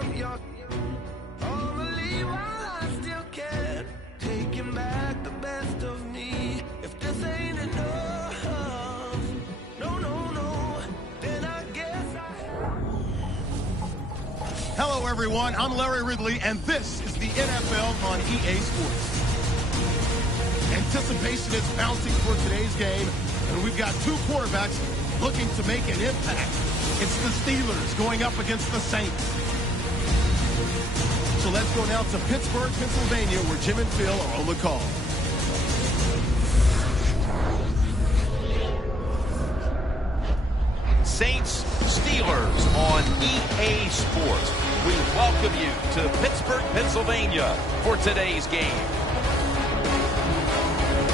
I'm young. I'll believe while I still can. Taking back the best of me. If this ain't enough, no, then I guess Hello, everyone. I'm Larry Ridley, and this is the NFL on EA Sports. Anticipation is mounting for today's game, and we've got two quarterbacks looking to make an impact. It's the Steelers going up against the Saints. So let's go now to Pittsburgh, Pennsylvania, where Jim and Phil are on the call. Saints, Steelers on EA Sports. We welcome you to Pittsburgh, Pennsylvania for today's game.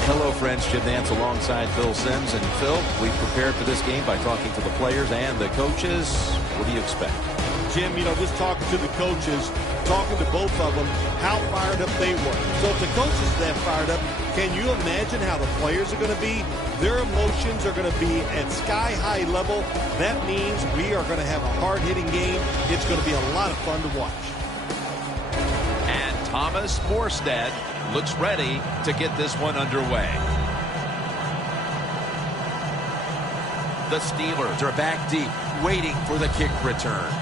Hello, friends. Jim Nance alongside Phil Simms. And Phil, we prepared for this game by talking to the players and the coaches. What do you expect? Jim, just talking to the coaches, talking to both of them, how fired up they were. So if the coaches are that fired up, can you imagine how the players are going to be? Their emotions are going to be at sky-high level. That means we are going to have a hard-hitting game. It's going to be a lot of fun to watch. And Thomas Morstead looks ready to get this one underway. The Steelers are back deep, waiting for the kick return.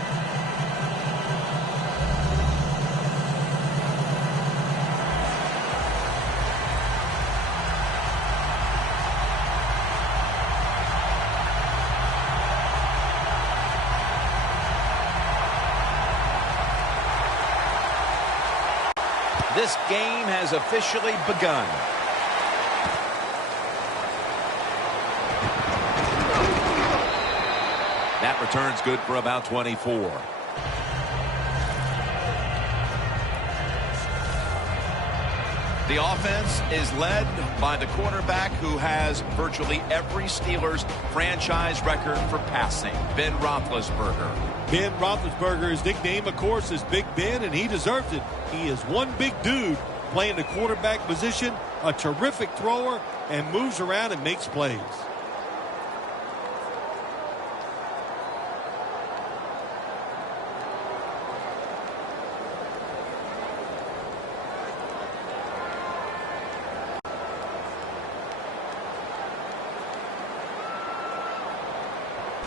This game has officially begun. That return's good for about 24. The offense is led by the quarterback who has virtually every Steelers franchise record for passing, Ben Roethlisberger. Ben Roethlisberger, his nickname, of course, is Big Ben, and he deserves it. He is one big dude playing the quarterback position, a terrific thrower, and moves around and makes plays.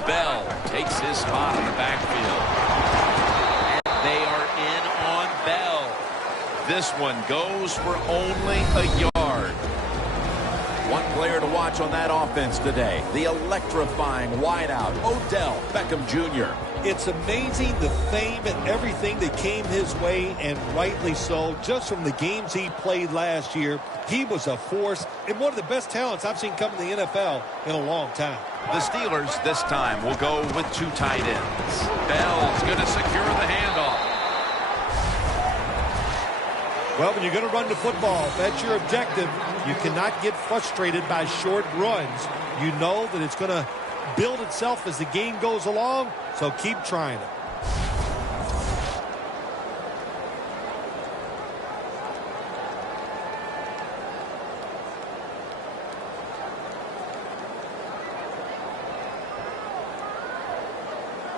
Bell takes his spot in the backfield. And they are in on Bell. This one goes for only a yard. One player to watch on that offense today, the electrifying wideout, Odell Beckham Jr. It's amazing the fame and everything that came his way, and rightly so. Just from the games he played last year, he was a force and one of the best talents I've seen come in the NFL in a long time. The Steelers this time will go with two tight ends. Bell's going to secure the handoff. Well, when you're going to run the football, if that's your objective, you cannot get frustrated by short runs. You know that it's going to build itself as the game goes along, so keep trying it.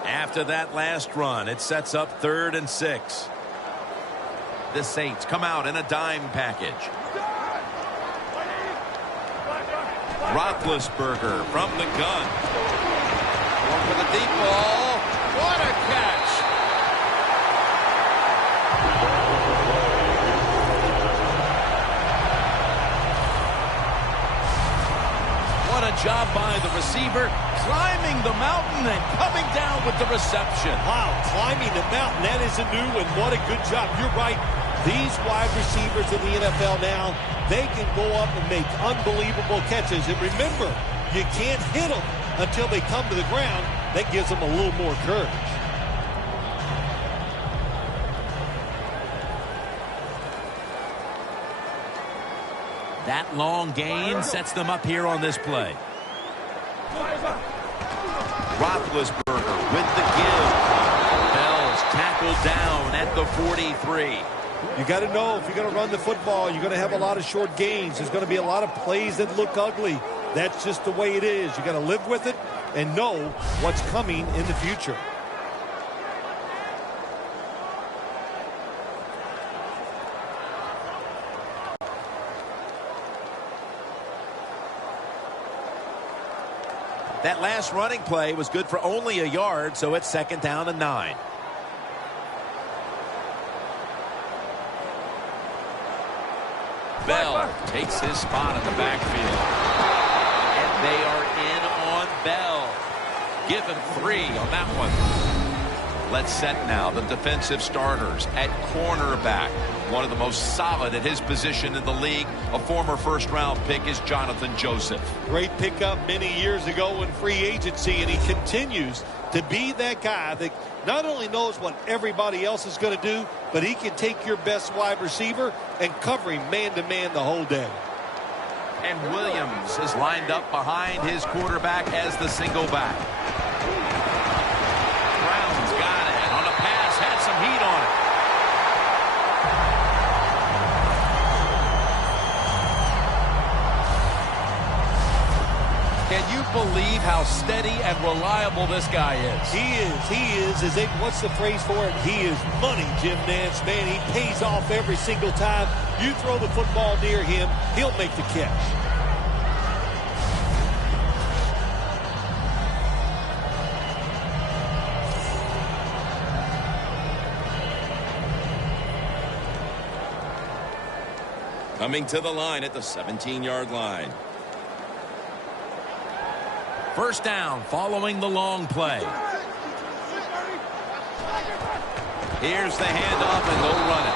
After that last run, it sets up 3rd and 6. The Saints come out in a dime package. Roethlisberger from the gun. Going for the deep ball. What a catch! What a job by the receiver, climbing the mountain and coming down with the reception. Wow, climbing the mountain, that isn't new, and what a good job. You're right. These wide receivers in the NFL now, they can go up and make unbelievable catches. And remember, you can't hit them until they come to the ground. That gives them a little more courage. That long gain sets them up here on this play. Roethlisberger with the give. Bell's tackled down at the 43. You got to know if you're going to run the football, you're going to have a lot of short gains. There's going to be a lot of plays that look ugly. That's just the way it is. You got to live with it and know what's coming in the future. That last running play was good for only a yard, so it's 2nd down and 9. Bell takes his spot in the backfield. And they are in on Bell. Give him 3 on that one. Let's set now the defensive starters at cornerback. One of the most solid at his position in the league. A former first-round pick is Jonathan Joseph. Great pickup many years ago in free agency, and he continues to be that guy that not only knows what everybody else is going to do, but he can take your best wide receiver and cover him man-to-man the whole day. And Williams is lined up behind his quarterback as the single back. Brown's got it on a pass, had some heat on it. Can you believe how steady and reliable this guy is? He is. What's the phrase for it? He is money, Jim Nance. Man, he pays off every single time. You throw the football near him, he'll make the catch. Coming to the line at the 17-yard line. 1st down following the long play. Here's the handoff, and they'll run it.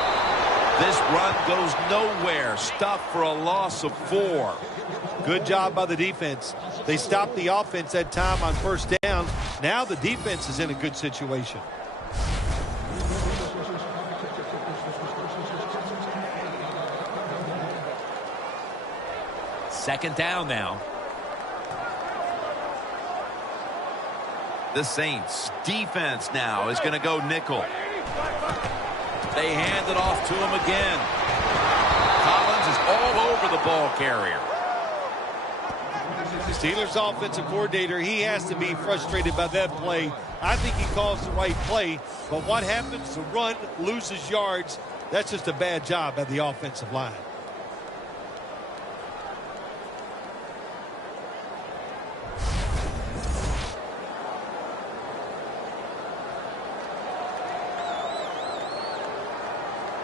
This run goes nowhere. Stuffed for a loss of 4. Good job by the defense. They stopped the offense that time on 1st down. Now the defense is in a good situation. Second down now. The Saints defense now is going to go nickel. They hand it off to him again. Collins is all over the ball carrier. The Steelers offensive coordinator, he has to be frustrated by that play. I think he calls the right play, but what happens? The run loses yards. That's just a bad job by the offensive line.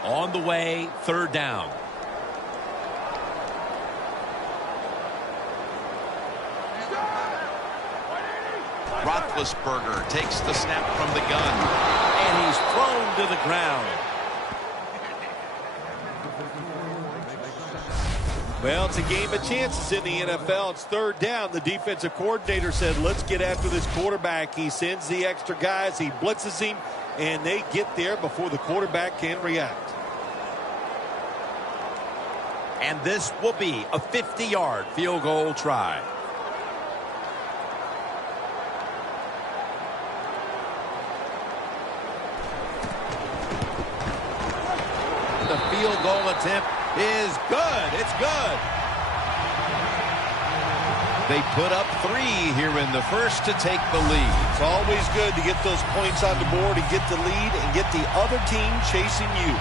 On the way, 3rd down. Roethlisberger takes the snap from the gun, and he's thrown to the ground. Well, it's a game of chances in the NFL. It's 3rd down. The defensive coordinator said, let's get after this quarterback. He sends the extra guys. He blitzes him, and they get there before the quarterback can react. And this will be a 50-yard field goal try. The field goal attempt is good. It's good. They put up 3 here in the first to take the lead. It's always good to get those points on the board and get the lead and get the other team chasing you.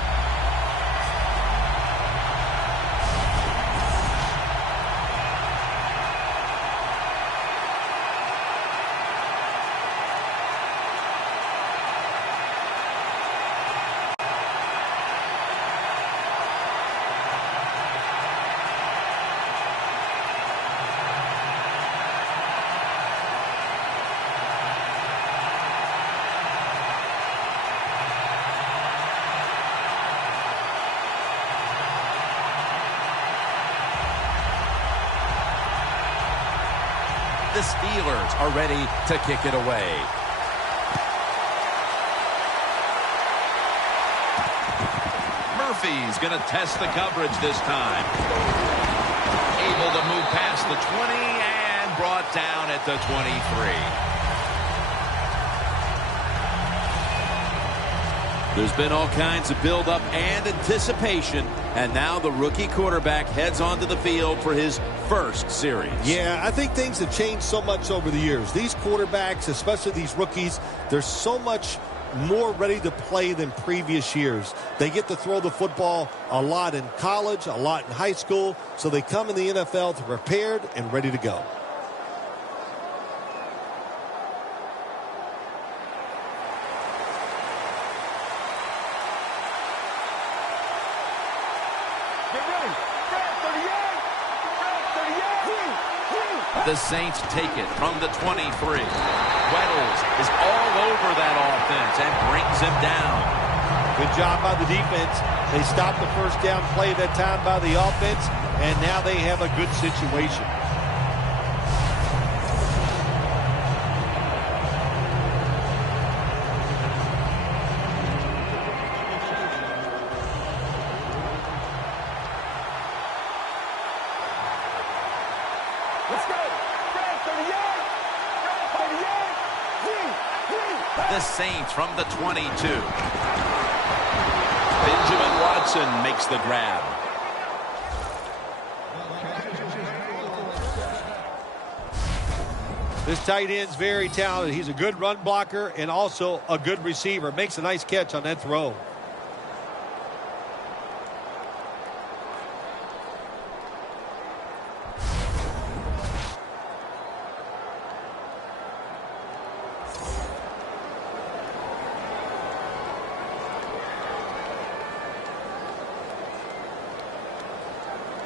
The Steelers are ready to kick it away. Murphy's going to test the coverage this time. Able to move past the 20 and brought down at the 23. There's been all kinds of build-up and anticipation, and now the rookie quarterback heads onto the field for his first series. Yeah, I think things have changed so much over the years. These quarterbacks, especially these rookies, they're so much more ready to play than previous years. They get to throw the football a lot in college, a lot in high school, so they come in the NFL to prepared and ready to go. The Saints take it from the 23. Weddles is all over that offense and brings him down. Good job by the defense. They stopped the first down play that time by the offense, and now they have a good situation. The Saints from the 22. Benjamin Watson makes the grab. This tight end's very talented. He's a good run blocker and also a good receiver. Makes a nice catch on that throw.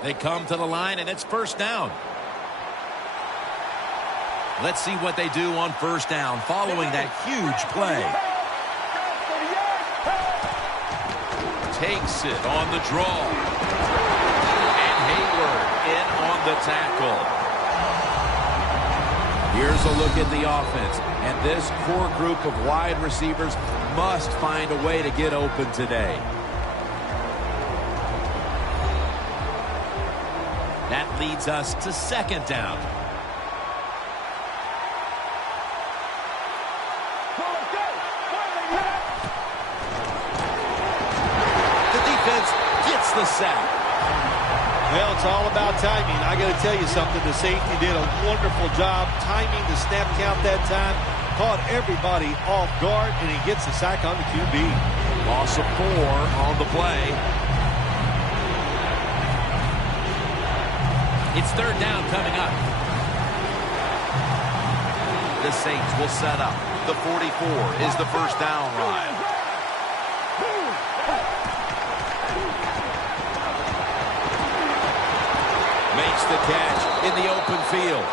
They come to the line, and it's first down. Let's see what they do on first down following that huge play. Takes it on the draw. And Hayward in on the tackle. Here's a look at the offense. And this core group of wide receivers must find a way to get open today. That leads us to second down. The defense gets the sack. Well, it's all about timing. I got to tell you something. The safety did a wonderful job timing the snap count that time. Caught everybody off guard, and he gets the sack on the QB. Loss of 4 on the play. It's third down coming up. The Saints will set up. The 44 is the first down line. Makes the catch in the open field.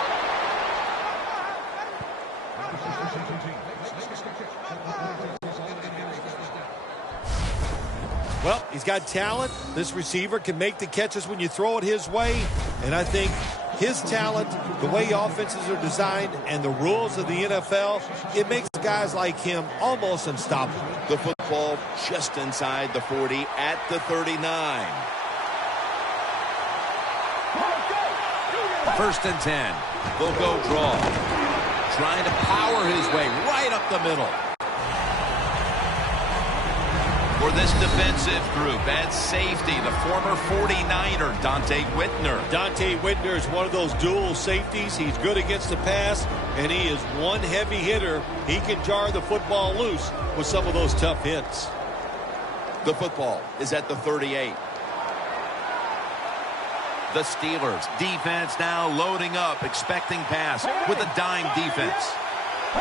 Well, he's got talent. This receiver can make the catches when you throw it his way. And I think his talent, the way offenses are designed, and the rules of the NFL, it makes guys like him almost unstoppable. The football just inside the 40 at the 39. First and 10. They'll go draw. Trying to power his way right up the middle. For this defensive group at safety, the former 49er, Dante Whitner. Dante Whitner is one of those dual safeties. He's good against the pass, and he is one heavy hitter. He can jar the football loose with some of those tough hits. The football is at the 38. The Steelers defense now loading up, expecting pass with a dime defense.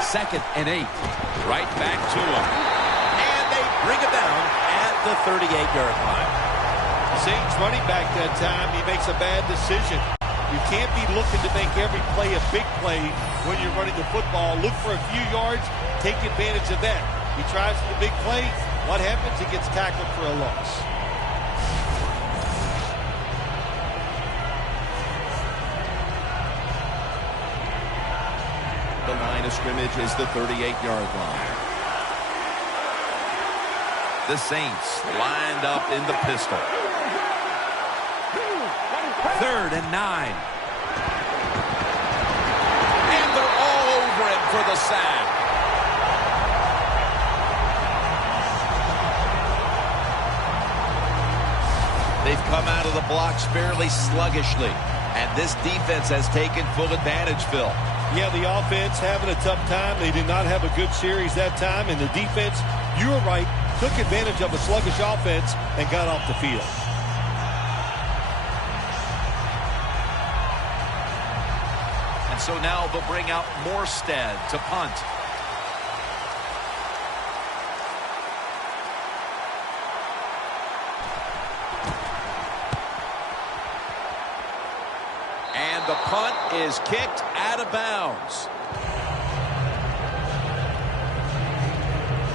Second and 8. Right back to him. Bring him down at the 38-yard line. Saints running back that time, he makes a bad decision. You can't be looking to make every play a big play when you're running the football. Look for a few yards, take advantage of that. He tries for the big play. What happens? He gets tackled for a loss. The line of scrimmage is the 38-yard line. The Saints lined up in the pistol. Third and 9. And they're all over him for the sack. They've come out of the blocks fairly sluggishly. And this defense has taken full advantage, Phil. Yeah, the offense having a tough time. They did not have a good series that time. And the defense, you were right, took advantage of a sluggish offense and got off the field. And so now they'll bring out Morstead to punt. punt is kicked out of bounds.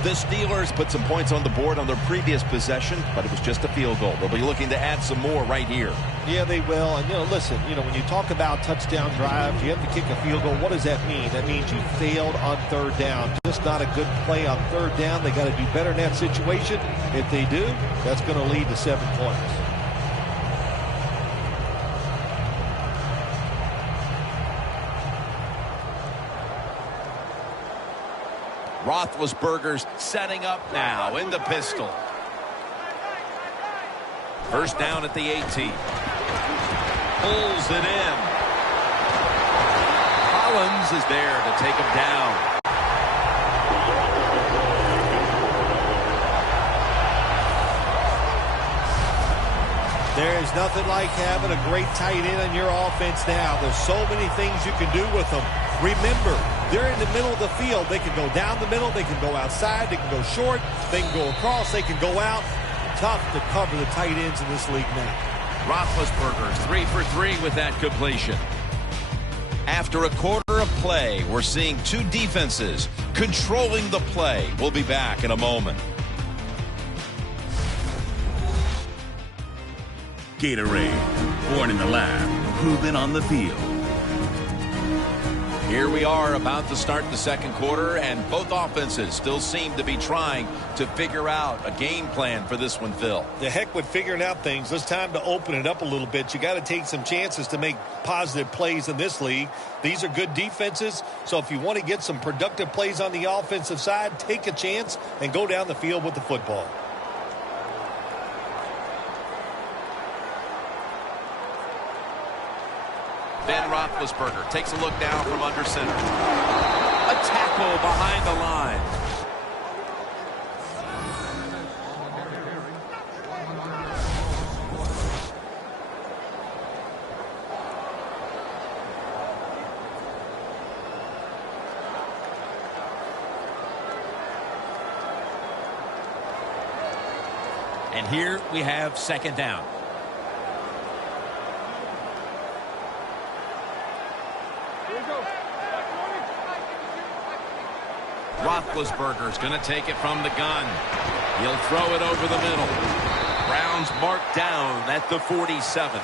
The Steelers put some points on the board on their previous possession, but it was just a field goal. They'll be looking to add some more right here. Yeah, they will. And, listen, when you talk about touchdown drives, you have to kick a field goal. What does that mean? That means you failed on third down. Just not a good play on third down. They got to do better in that situation. If they do, that's going to lead to 7 points. Roethlisberger's setting up now in the pistol. First down at the 18. Pulls it in. Collins is there to take him down. There is nothing like having a great tight end on your offense now. There's so many things you can do with them. Remember, they're in the middle of the field. They can go down the middle. They can go outside. They can go short. They can go across. They can go out. Tough to cover the tight ends in this league now. Roethlisberger's 3 for 3 with that completion. After a quarter of play, we're seeing two defenses controlling the play. We'll be back in a moment. Gatorade, born in the lab, proven on the field. Here we are about to start the second quarter, and both offenses still seem to be trying to figure out a game plan for this one, Phil. The heck with figuring out things. It's time to open it up a little bit. You got to take some chances to make positive plays in this league. These are good defenses, so if you want to get some productive plays on the offensive side, take a chance and go down the field with the football. Ben Roethlisberger takes a look down from under center. A tackle behind the line. And here we have second down. Roethlisberger's going to take it from the gun. He'll throw it over the middle. Browns marked down at the 47.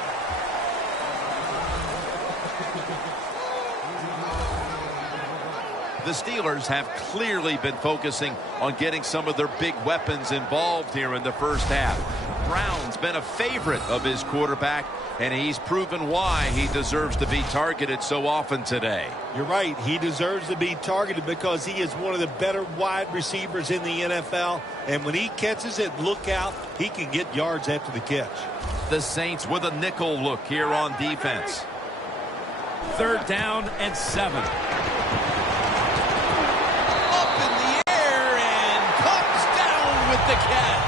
The Steelers have clearly been focusing on getting some of their big weapons involved here in the first half. Brown's been a favorite of his quarterback, and he's proven why he deserves to be targeted so often today. You're right. He deserves to be targeted because he is one of the better wide receivers in the NFL. And when he catches it, look out. He can get yards after the catch. The Saints with a nickel look here on defense. Third down and 7. Up in the air and comes down with the catch.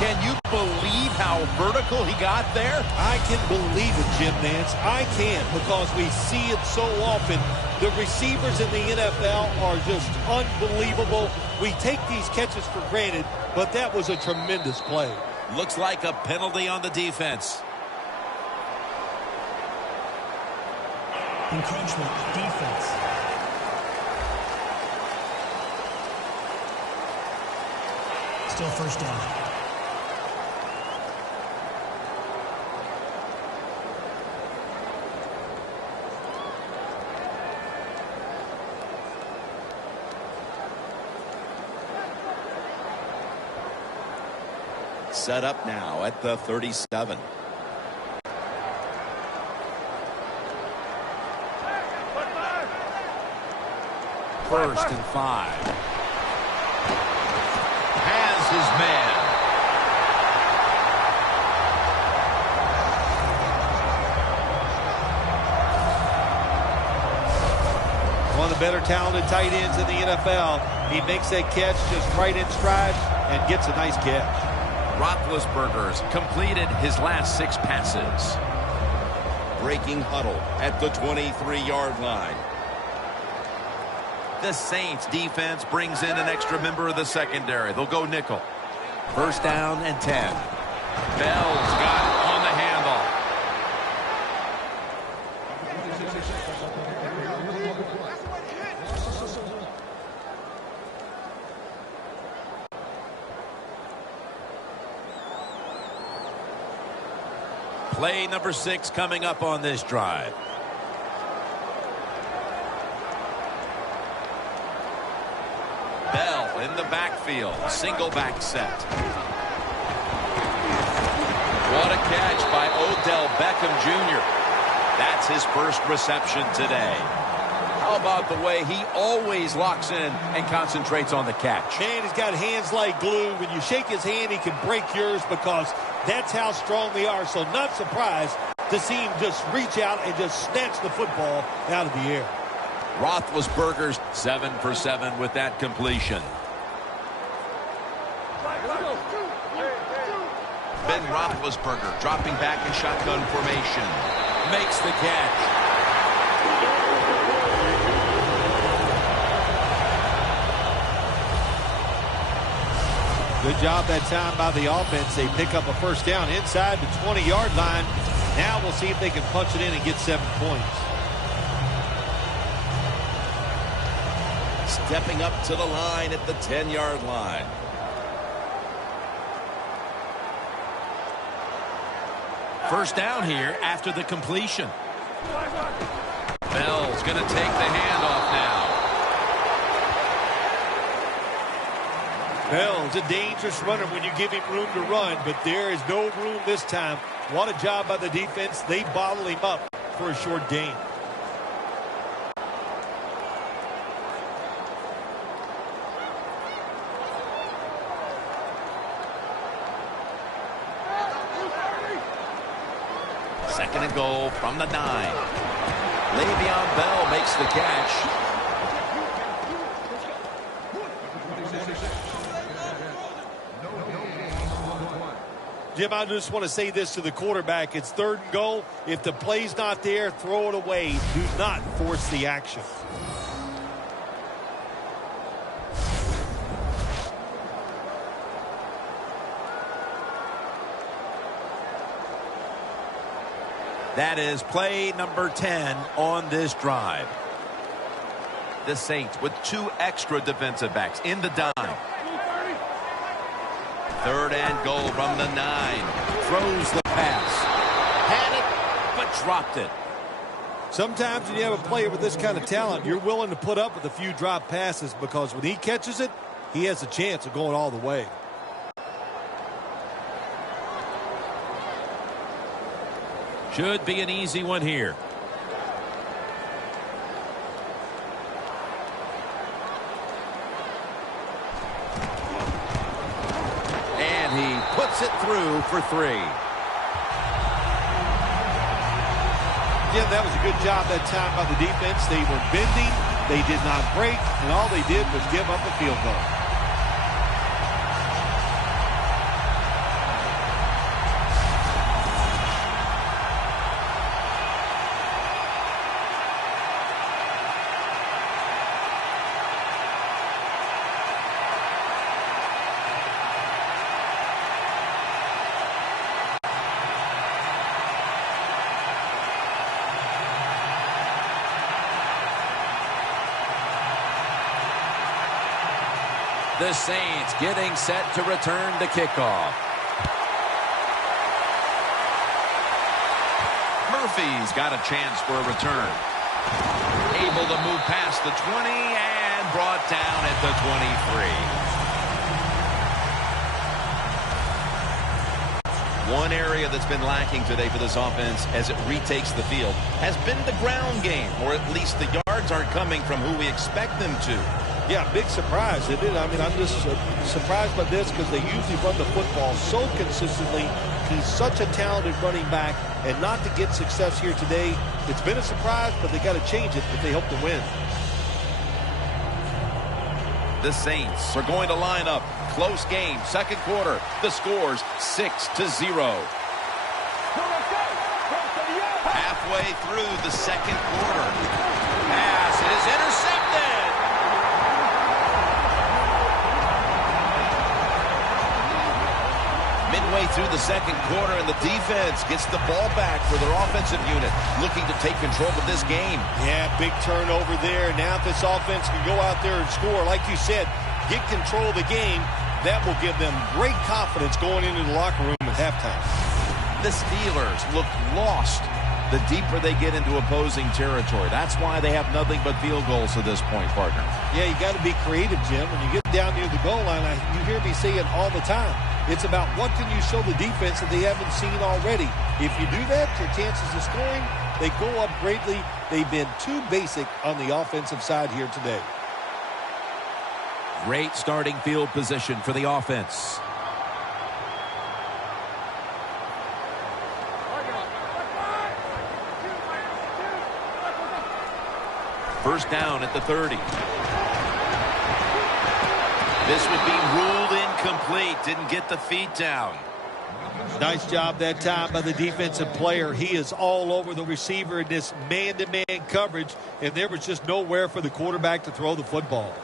Can you believe how vertical he got there? I can believe it, Jim Nance. I can, because we see it so often. The receivers in the NFL are just unbelievable. We take these catches for granted, but that was a tremendous play. Looks like a penalty on the defense. Encroachment, defense. Still first down. Set up now at the 37. First and 5. Has his man. One of the better talented tight ends in the NFL. He makes that catch just right in stride and gets a nice catch. Roethlisberger's completed his last 6 passes. Breaking huddle at the 23-yard line. The Saints defense brings in an extra member of the secondary. They'll go nickel. First down and 10. Bell's got it on the handle. Play number 6 coming up on this drive. Bell in the backfield. Single back set. What a catch by Odell Beckham Jr. That's his first reception today. How about the way he always locks in and concentrates on the catch? Man, he's got hands like glue. When you shake his hand, he can break yours because that's how strong they are. So not surprised to see him just reach out and just snatch the football out of the air. Roethlisberger's 7 for 7 with that completion. Ben Roethlisberger dropping back in shotgun formation. Makes the catch. Good job that time by the offense. They pick up a first down inside the 20-yard line. Now we'll see if they can punch it in and get 7 points. Stepping up to the line at the 10-yard line. First down here after the completion. Bell's going to take the handoff now. Bell's a dangerous runner when you give him room to run, but there is no room this time. What a job by the defense. They bottle him up for a short gain. Second and goal from the 9. Le'Veon Bell makes the catch. Jim, I just want to say this to the quarterback. It's 3rd and goal. If the play's not there, throw it away. Do not force the action. That is play number 10 on this drive. The Saints with 2 extra defensive backs in the dime. 3rd and goal from the 9. Throws the pass. Had it, but dropped it. Sometimes when you have a player with this kind of talent, you're willing to put up with a few drop passes because when he catches it, he has a chance of going all the way. Should be an easy one here. And he puts it through for 3. Yeah, that was a good job that time by the defense. They were bending, they did not break, and all they did was give up a field goal. The Saints getting set to return the kickoff. Murphy's got a chance for a return. Able to move past the 20 and brought down at the 23. One area that's been lacking today for this offense as it retakes the field has been the ground game, or at least the yards aren't coming from who we expect them to. Yeah, big surprise, isn't it? I mean, I'm just surprised by this because they usually run the football so consistently. He's such a talented running back, and not to get success here today, it's been a surprise, but they got to change it if they hope to win. The Saints are going to line up. Close game, second quarter. The score's 6-0. Halfway through the second quarter. Pass is intercepted. Midway midway through the second quarter, and the defense gets the ball back for their offensive unit, looking to take control of this game. Yeah, big turnover there. Now if this offense can go out there and score, like you said, get control of the game, that will give them great confidence going into the locker room at halftime. The Steelers look lost the deeper they get into opposing territory. That's why they have nothing but field goals to this point, partner. Yeah, you got to be creative, Jim. When you get down near the goal line, you hear me say it all the time. It's about what can you show the defense that they haven't seen already. If you do that, your chances of scoring, they go up greatly. They've been too basic on the offensive side here today. Great starting field position for the offense. First down at the 30. This would be ruled incomplete. Didn't get the feet down. Nice job that time by the defensive player. He is all over the receiver in this man-to-man coverage, and there was just nowhere for the quarterback to throw the football.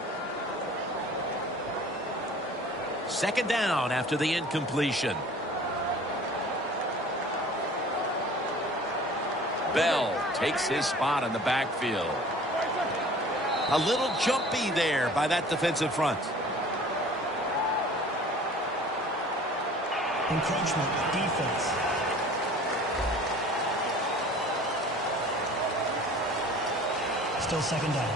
Second down after the incompletion. Bell takes his spot in the backfield. A little jumpy there by that defensive front. Encroachment, defense. Still second down.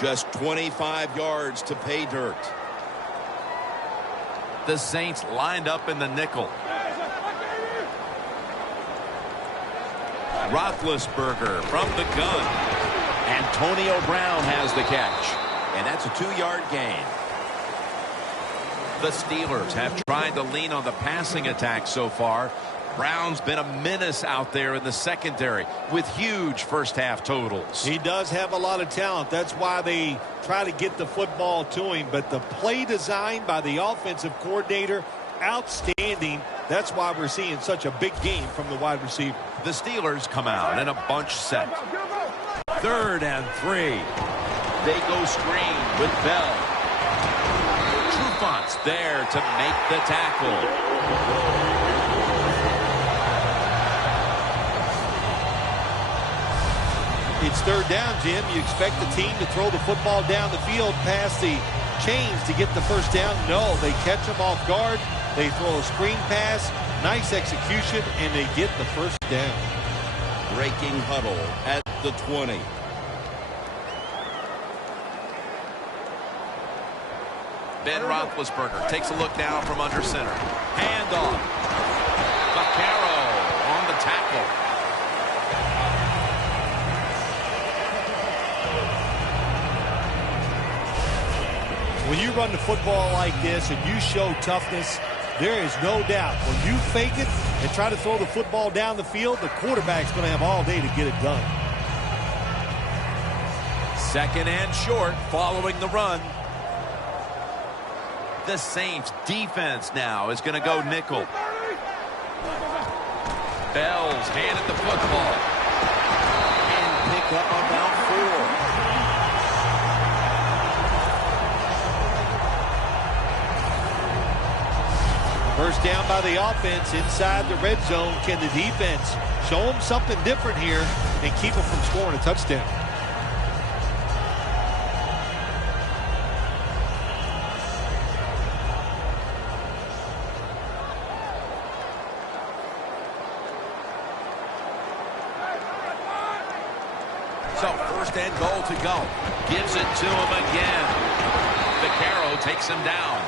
Just 25 yards to pay dirt. The Saints lined up in the nickel. Roethlisberger from the gun. Antonio Brown has the catch. And that's a 2-yard gain. The Steelers have tried to lean on the passing attack so far. Brown's been a menace out there in the secondary with huge first-half totals. He does have a lot of talent. That's why they try to get the football to him. But the play design by the offensive coordinator, outstanding. That's why we're seeing such a big game from the wide receiver. The Steelers come out in a bunch set. 3rd and 3. They go screen with Bell. Trufont's there to make the tackle. It's 3rd down, Jim. You expect the team to throw the football down the field past the chains to get the first down. No, they catch them off guard. They throw a screen pass. Nice execution, and they get the first down. Breaking huddle at the 20. Ben Roethlisberger takes a look down from under center. Handoff. Vaccaro on the tackle. When you run the football like this and you show toughness, there is no doubt when you fake it and try to throw the football down the field, the quarterback's going to have all day to get it done. 2nd and short following the run. The Saints defense now is going to go nickel. Bell's handed the football. And pick up about 4. First down by the offense inside the red zone. Can the defense show them something different here and keep them from scoring a touchdown? So 1st and goal to go. Gives it to him again. Vaccaro takes him down.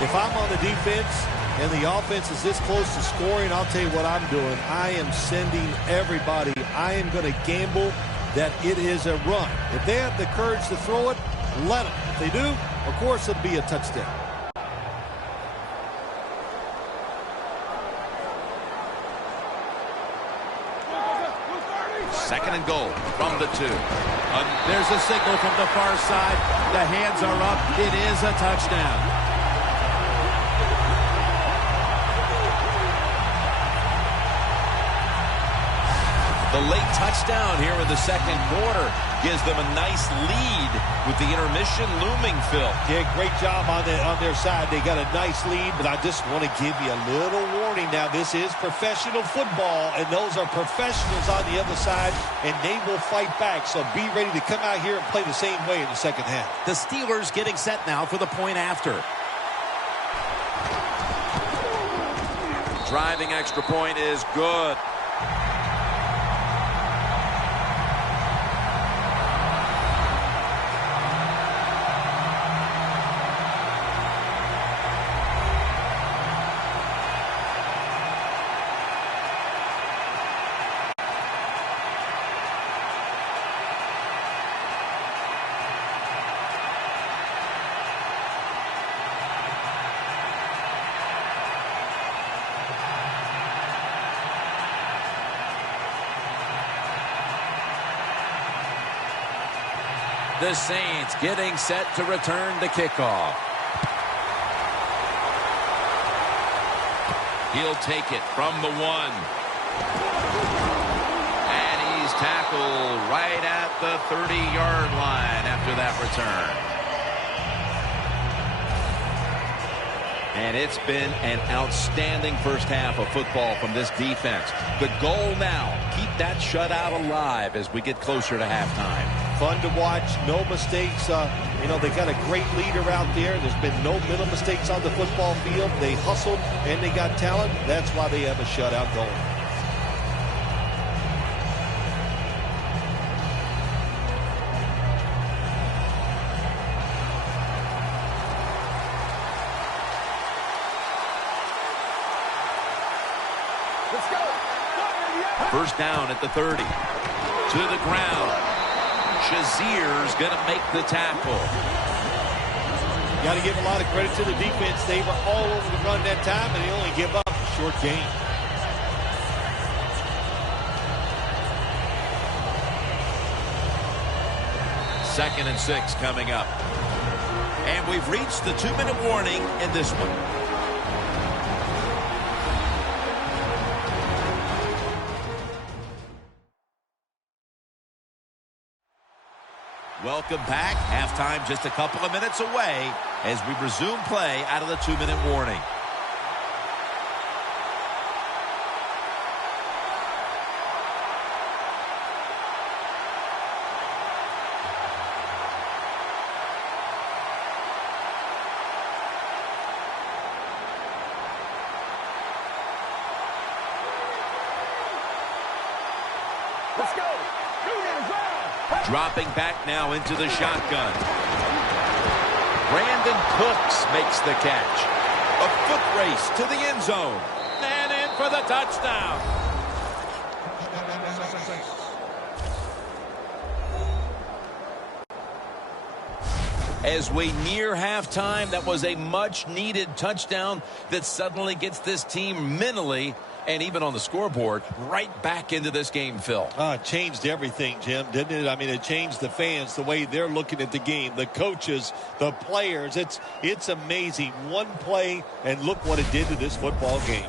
If I'm on the defense and the offense is this close to scoring, I'll tell you what I'm doing. I am sending everybody. I am going to gamble that it is a run. If they have the courage to throw it, let them. If they do, of course it'll be a touchdown. Second and goal from the 2. There's a signal from the far side. The hands are up. It is a touchdown. The late touchdown here in the second quarter gives them a nice lead with the intermission looming, Phil. Yeah, great job on their side. They got a nice lead, but I just want to give you a little warning now. This is professional football, and those are professionals on the other side, and they will fight back. So be ready to come out here and play the same way in the second half. The Steelers getting set now for the point after. Driving extra point is good. The Saints getting set to return the kickoff. He'll take it from the 1. And he's tackled right at the 30-yard line after that return. And it's been an outstanding first half of football from this defense. The goal now, keep that shutout alive as we get closer to halftime. Fun to watch, no mistakes. They got a great leader out there. There's been no middle mistakes on the football field. They hustled and they got talent. That's why they have a shutout going. First down at the 30. To the ground. Shazier's going to make the tackle. Got to give a lot of credit to the defense. They were all over the run that time, and they only give up a short gain. Second and 6 coming up. And we've reached the 2-minute warning in this one. Welcome back. Halftime just a couple of minutes away as we resume play out of the 2-minute warning. Let's go. Dropping back now into the shotgun. Brandon Cooks makes the catch. A foot race to the end zone. And in for the touchdown. As we near halftime, that was a much-needed touchdown that suddenly gets this team mentally and even on the scoreboard right back into this game, Phil. It changed everything, Jim, didn't it? I mean, it changed the fans, the way they're looking at the game, the coaches, the players. It's amazing. One play, and look what it did to this football game.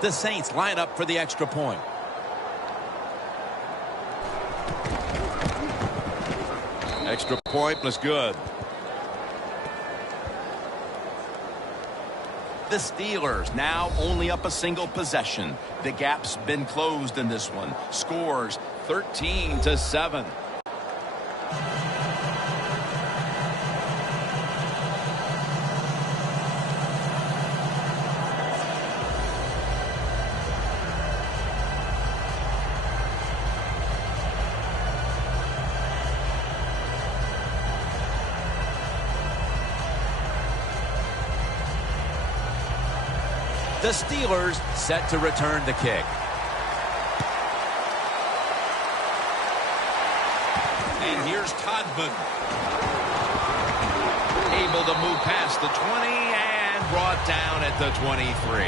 The Saints line up for the extra point. Extra point was good. The Steelers now only up a single possession. The gap's been closed in this one. Scores 13-7. The Steelers set to return the kick. And here's Todman. Able to move past the 20 and brought down at the 23.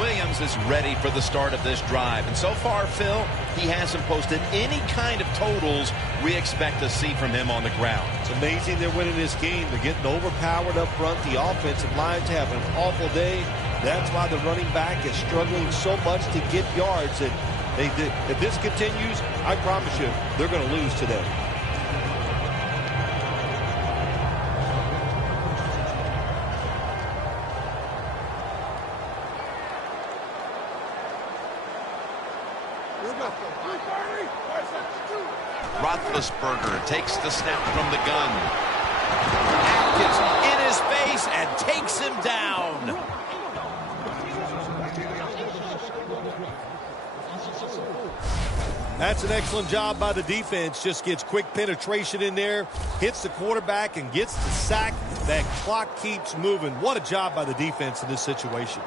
Williams is ready for the start of this drive. And so far, Phil, he hasn't posted any kind of totals we expect to see from him on the ground. It's amazing they're winning this game. They're getting overpowered up front. The offensive line's having an awful day. That's why the running back is struggling so much to get yards. And if this continues, I promise you, they're going to lose today. Roethlisberger takes the snap from the gun. Atkins in his face and takes him down. That's an excellent job by the defense. Just gets quick penetration in there, hits the quarterback, and gets the sack. That clock keeps moving. What a job by the defense in this situation.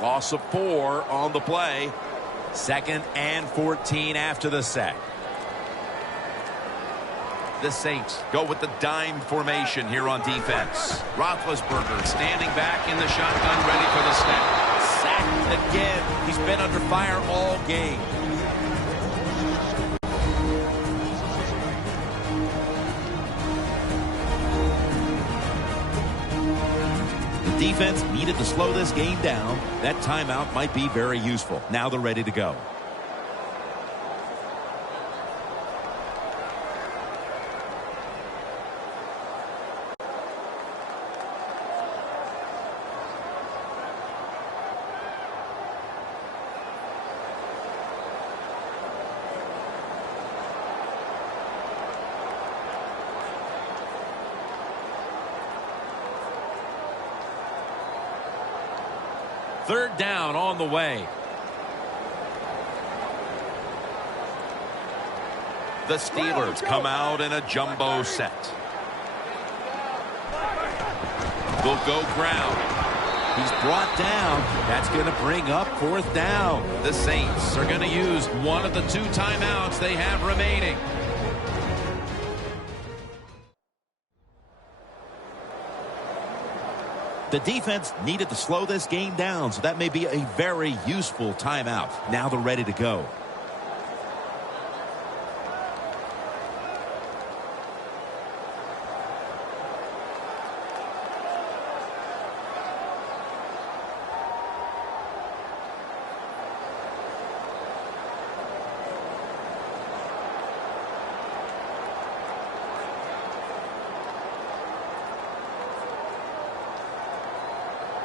Loss of 4 on the play. 2nd and 14 after the sack. The Saints go with the dime formation here on defense. Roethlisberger standing back in the shotgun, ready for the snap. Sacked again. He's been under fire all game. The defense needed to slow this game down. That timeout might be very useful. Now they're ready to go. Third down on the way. The Steelers come out in a jumbo set. They'll go ground. He's brought down. That's going to bring up 4th down. The Saints are going to use one of the 2 timeouts they have remaining. The defense needed to slow this game down, so that may be a very useful timeout. Now they're ready to go.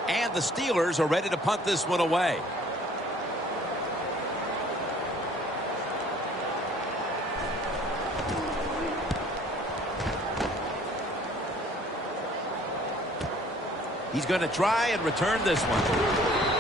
And the Steelers are ready to punt this one away. He's going to try and return this one.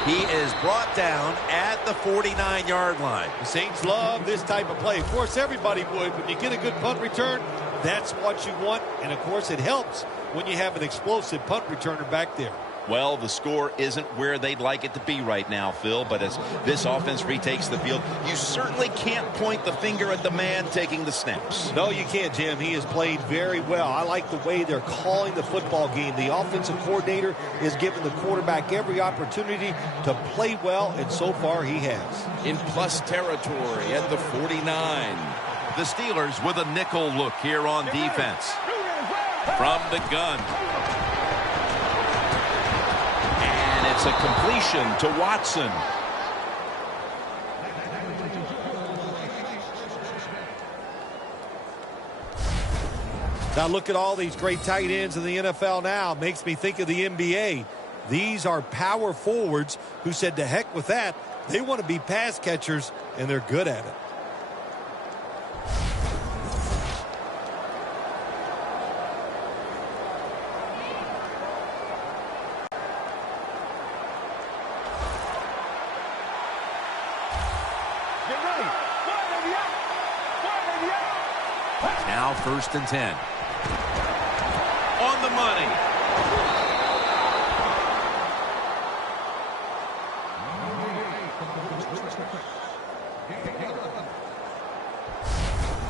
He is brought down at the 49-yard line. The Saints love this type of play. Of course, everybody would. When you get a good punt return, that's what you want. And, of course, it helps when you have an explosive punt returner back there. Well, the score isn't where they'd like it to be right now, Phil, but as this offense retakes the field, you certainly can't point the finger at the man taking the snaps. No, you can't, Jim. He has played very well. I like the way they're calling the football game. The offensive coordinator is giving the quarterback every opportunity to play well, and so far he has. In plus territory at the 49. The Steelers with a nickel look here on defense. From the gun. It's a completion to Watson. Now look at all these great tight ends in the NFL now. Makes me think of the NBA. These are power forwards who said to heck with that. They want to be pass catchers, and they're good at it. Now 1st and 10. On the money.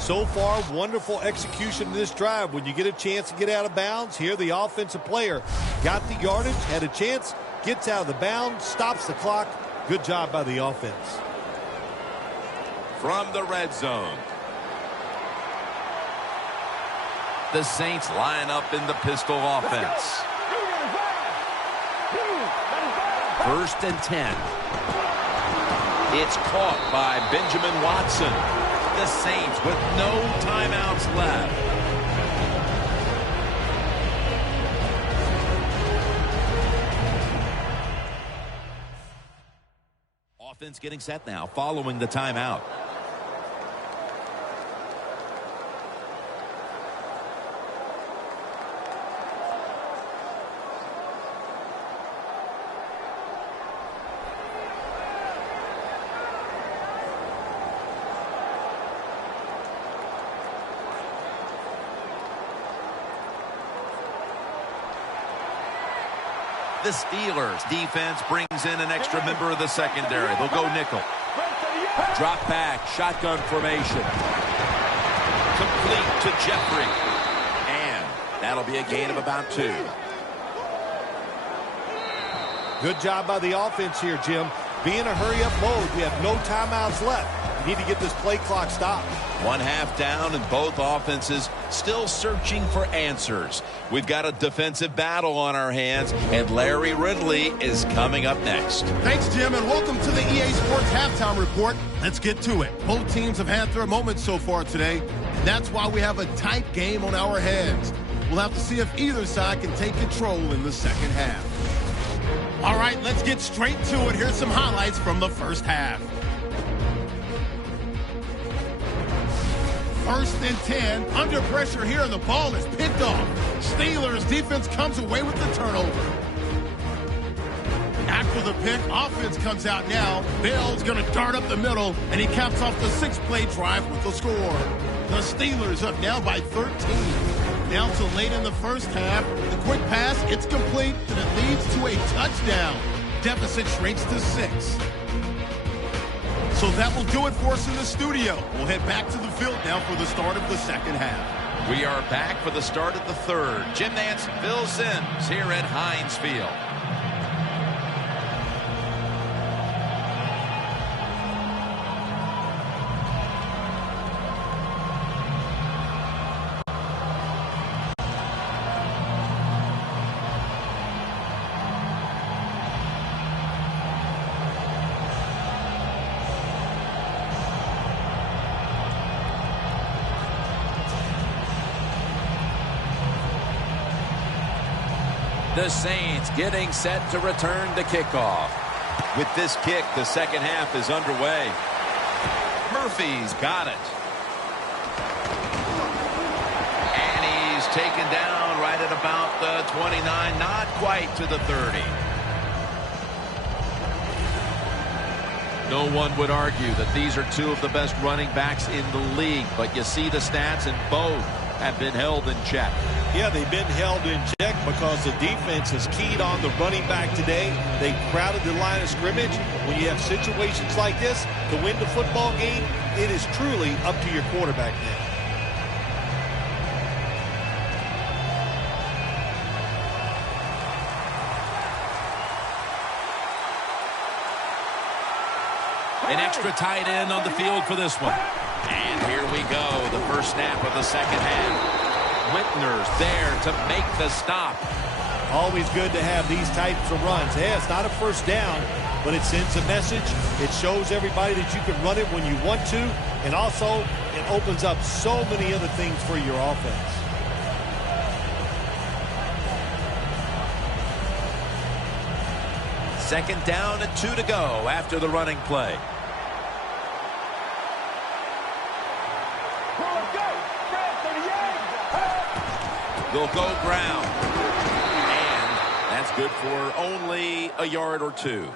So far, wonderful execution in this drive. When you get a chance to get out of bounds, here the offensive player got the yardage, had a chance, gets out of the bounds, stops the clock, Good job by the offense. From the red zone, the Saints line up in the pistol offense. 1st and 10. It's caught by Benjamin Watson. The Saints with no timeouts left. Offense getting set now following the timeout. The Steelers defense brings in an extra member of the secondary. They'll go nickel. Drop back, shotgun formation. Complete to Jeffrey. And that'll be a gain of about 2. Good job by the offense here, Jim. Be in a hurry-up mode. We have no timeouts left. You need to get this play clock stopped. 1 half down, and both offenses still searching for answers. We've got a defensive battle on our hands, and Larry Ridley is coming up next. Thanks, Jim, and welcome to the EA Sports Halftime Report. Let's get to it. Both teams have had their moments so far today, and that's why we have a tight game on our hands. We'll have to see if either side can take control in the second half. All right, let's get straight to it. Here's some highlights from the first half. 1st and 10. Under pressure here, the ball is picked off. Steelers defense comes away with the turnover. After the pick, offense comes out now. Bell's going to dart up the middle, and he caps off the 6-play drive with the score. The Steelers up now by 13. Now to late in the first half. The quick pass, it's complete, and it leads to a touchdown. Deficit shrinks to 6. So that will do it for us in the studio. We'll head back to the field now for the start of the second half. We are back for the start of the third. Jim Nance, Phil Simms here at Heinz Field. The Saints getting set to return the kickoff. With this kick, the second half is underway. Murphy's got it. And he's taken down right at about the 29, not quite to the 30. No one would argue that these are 2 of the best running backs in the league, but you see the stats, and both have been held in check. Yeah, they've been held in check because the defense has keyed on the running back today. They crowded the line of scrimmage. When you have situations like this, to win the football game, it is truly up to your quarterback now. An extra tight end on the field for this one. And here we go, the first snap of the second half. Whitner's there to make the stop. Always good to have these types of runs. Yeah, it's not a first down, but it sends a message. It shows everybody that you can run it when you want to, and also it opens up so many other things for your offense. Second down and 2 to go after the running play. They'll go ground. And that's good for only a yard or 2.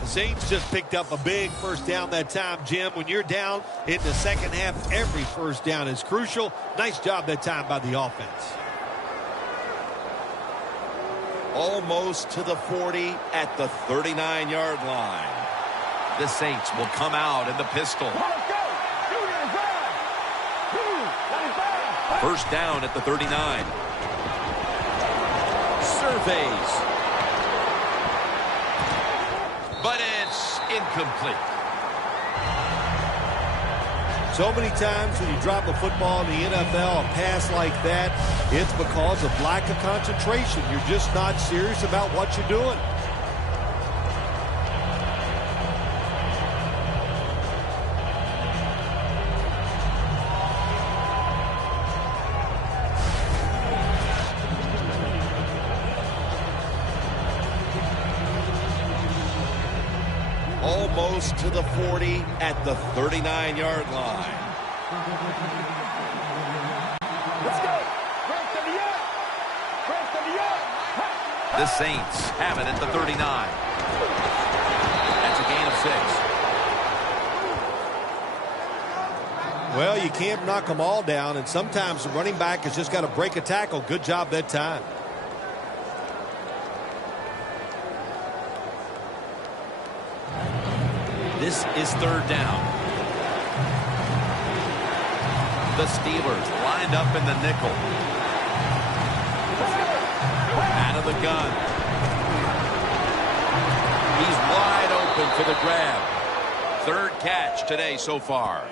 The Saints just picked up a big first down that time, Jim. When you're down in the second half, every first down is crucial. Nice job that time by the offense. Almost to the 40 at the 39-yard line. The Saints will come out in the pistol. First down at the 39. surveys. But it's incomplete. So many times when you drop a football in the NFL, a pass like that, it's because of lack of concentration. You're just not serious about what you're doing. Almost to the 40 at the 39-yard line. Let's go. The Saints have it at the 39. That's a gain of 6. Well, you can't knock them all down, and sometimes the running back has just got to break a tackle. Good job that time. This is 3rd down. The Steelers lined up in the nickel. Out of the gun. He's wide open for the grab. 3rd catch today so far.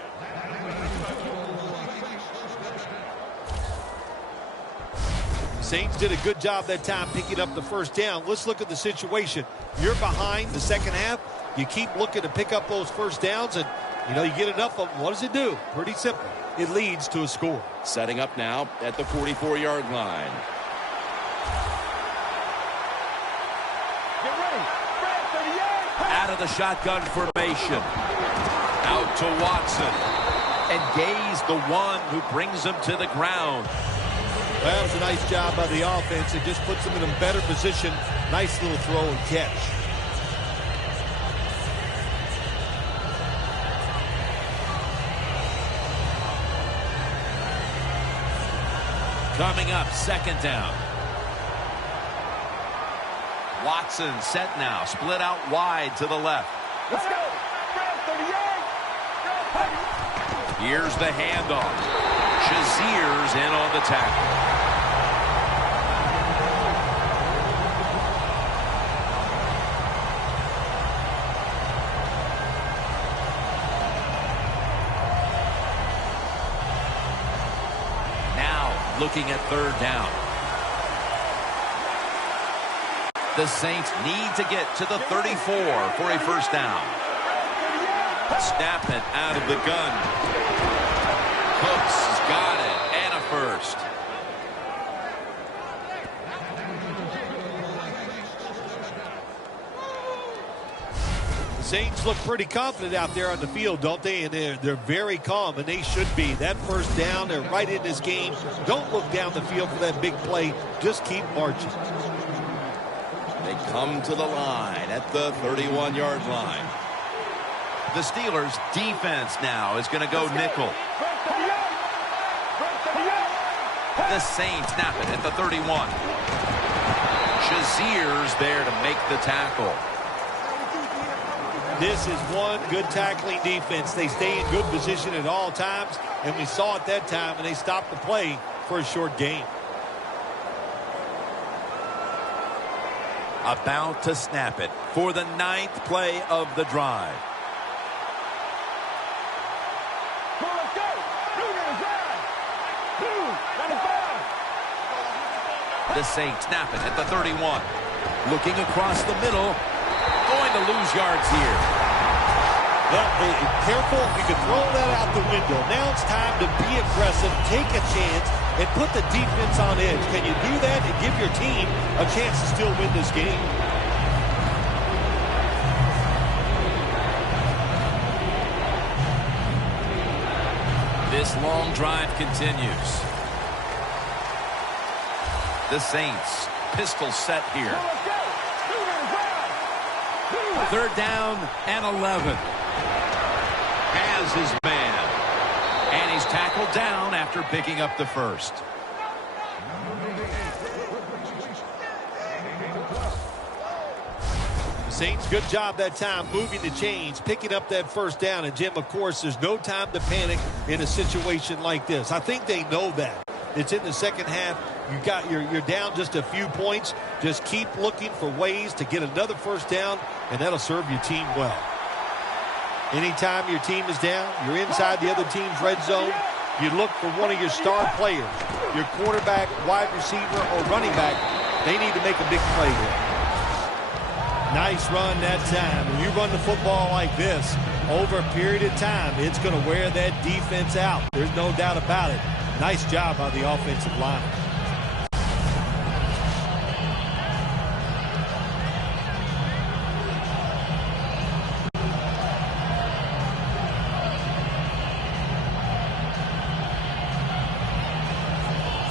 Saints did a good job that time picking up the 1st down. Let's look at the situation. You're behind the 2nd half. You keep looking to pick up those 1st downs, and, you get enough of them. What does it do? Pretty simple. It leads to a score. Setting up now at the 44-yard line. Get ready. Fred, 38. Out of the shotgun formation. Out to Watson. And Gay's the one who brings him to the ground. That was a nice job by the offense. It just puts them in a better position. Nice little throw and catch. Coming up, 2nd down. Watson set now. Split out wide to the left. Let's go. Fred, 38. Here's the handoff. Shazier's in on the tackle. Looking at 3rd down. The Saints need to get to the 34 for a 1st down. Snap it out of the gun. Cooks has got it, and a 1st. Saints look pretty confident out there on the field, don't they? And they're very calm, and they should be. That 1st down, they're right in this game. Don't look down the field for that big play. Just keep marching. They come to the line at the 31-yard line. The Steelers' defense now is going to go nickel. The Saints snap it at the 31. Shazier's there to make the tackle. This is one good tackling defense. They stay in good position at all times, and we saw it that time, and they stopped the play for a short gain. About to snap it for the 9th play of the drive. The Saints snap it at the 31. Looking across the middle. Going to lose yards here. Well, careful. You can throw that out the window. Now it's time to be aggressive, take a chance, and put the defense on edge. Can you do that and give your team a chance to still win this game? This long drive continues. The Saints pistol set here. 3rd down and 11. Has his man. And he's tackled down after picking up the 1st. Saints, good job that time moving the chains, picking up that 1st down. And, Jim, of course, there's no time to panic in a situation like this. I think they know that. It's in the 2nd half. You're down just a few points. Just keep looking for ways to get another first down, and that'll serve your team well. Anytime your team is down, you're inside the other team's red zone, you look for one of your star players, your quarterback, wide receiver, or running back. They need to make a big play here. Nice run that time. When you run the football like this, over a period of time, it's going to wear that defense out. There's no doubt about it. Nice job by the offensive line.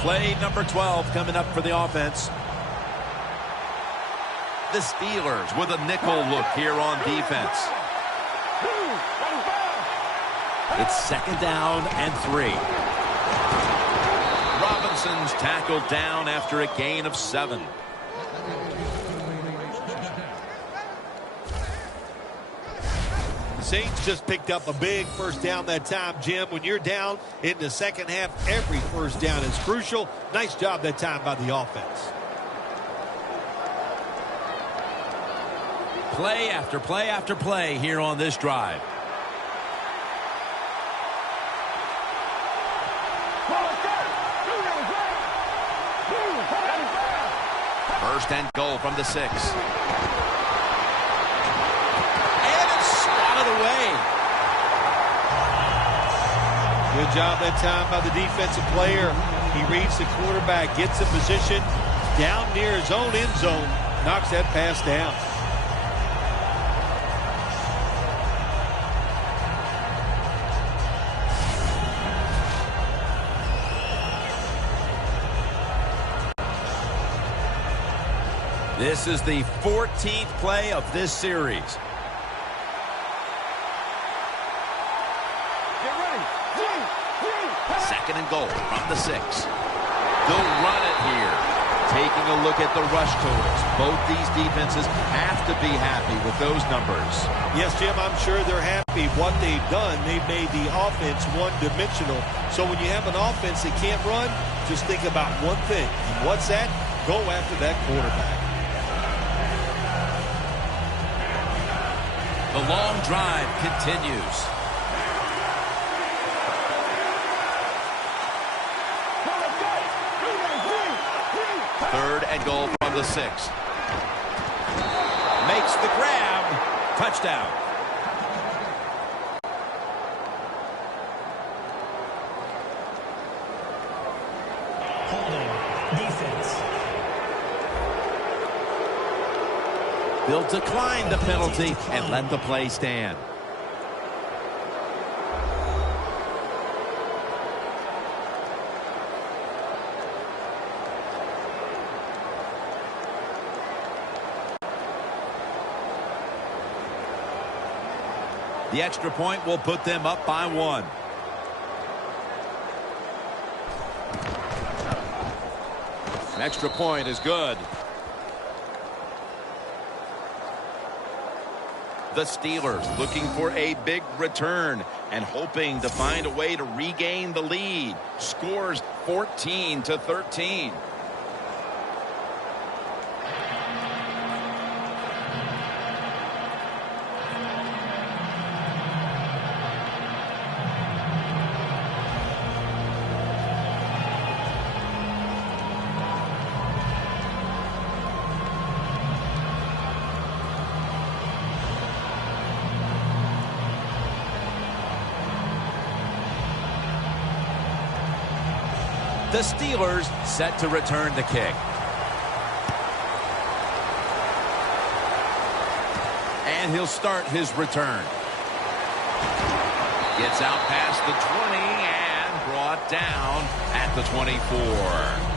Play number 12 coming up for the offense. The Steelers with a nickel look here on defense. It's 2nd down and 3. Robinson's tackled down after a gain of 7. Saints just picked up a big first down that time, Jim. When you're down in the second half, every first down is crucial. Nice job that time by the offense. Play after play after play here on this drive. First and goal from the 6. And it's swatted away. Good job that time by the defensive player. He reads the quarterback, gets in position down near his own end zone, knocks that pass down. This is the 14th play of this series. Get ready. 2nd and goal from the 6. They'll run it here. Taking a look at the rush totals. Both these defenses have to be happy with those numbers. Yes, Jim, I'm sure they're happy. What they've done, they've made the offense one-dimensional. So when you have an offense that can't run, just think about one thing. And what's that? Go after that quarterback. The long drive continues. Third and goal from the 6. Makes the grab. Touchdown. Holding. Defense. They'll decline the penalty and let the play stand. The extra point will put them up by 1. An extra point is good. The Steelers looking for a big return and hoping to find a way to regain the lead. Scores 14-13. The Steelers set to return the kick. And he'll start his return. Gets out past the 20 and brought down at the 24.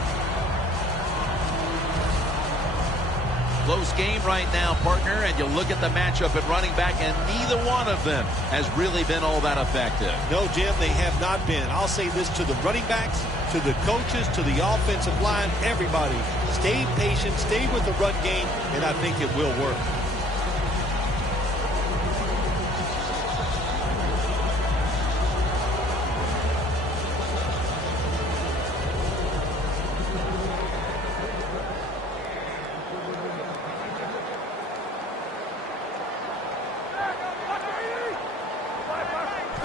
Close game right now, partner, and you look at the matchup at running back, and neither one of them has really been all that effective. No, Jim, they have not been. I'll say this to the running backs, to the coaches, to the offensive line, everybody. Stay patient, stay with the run game, and I think it will work.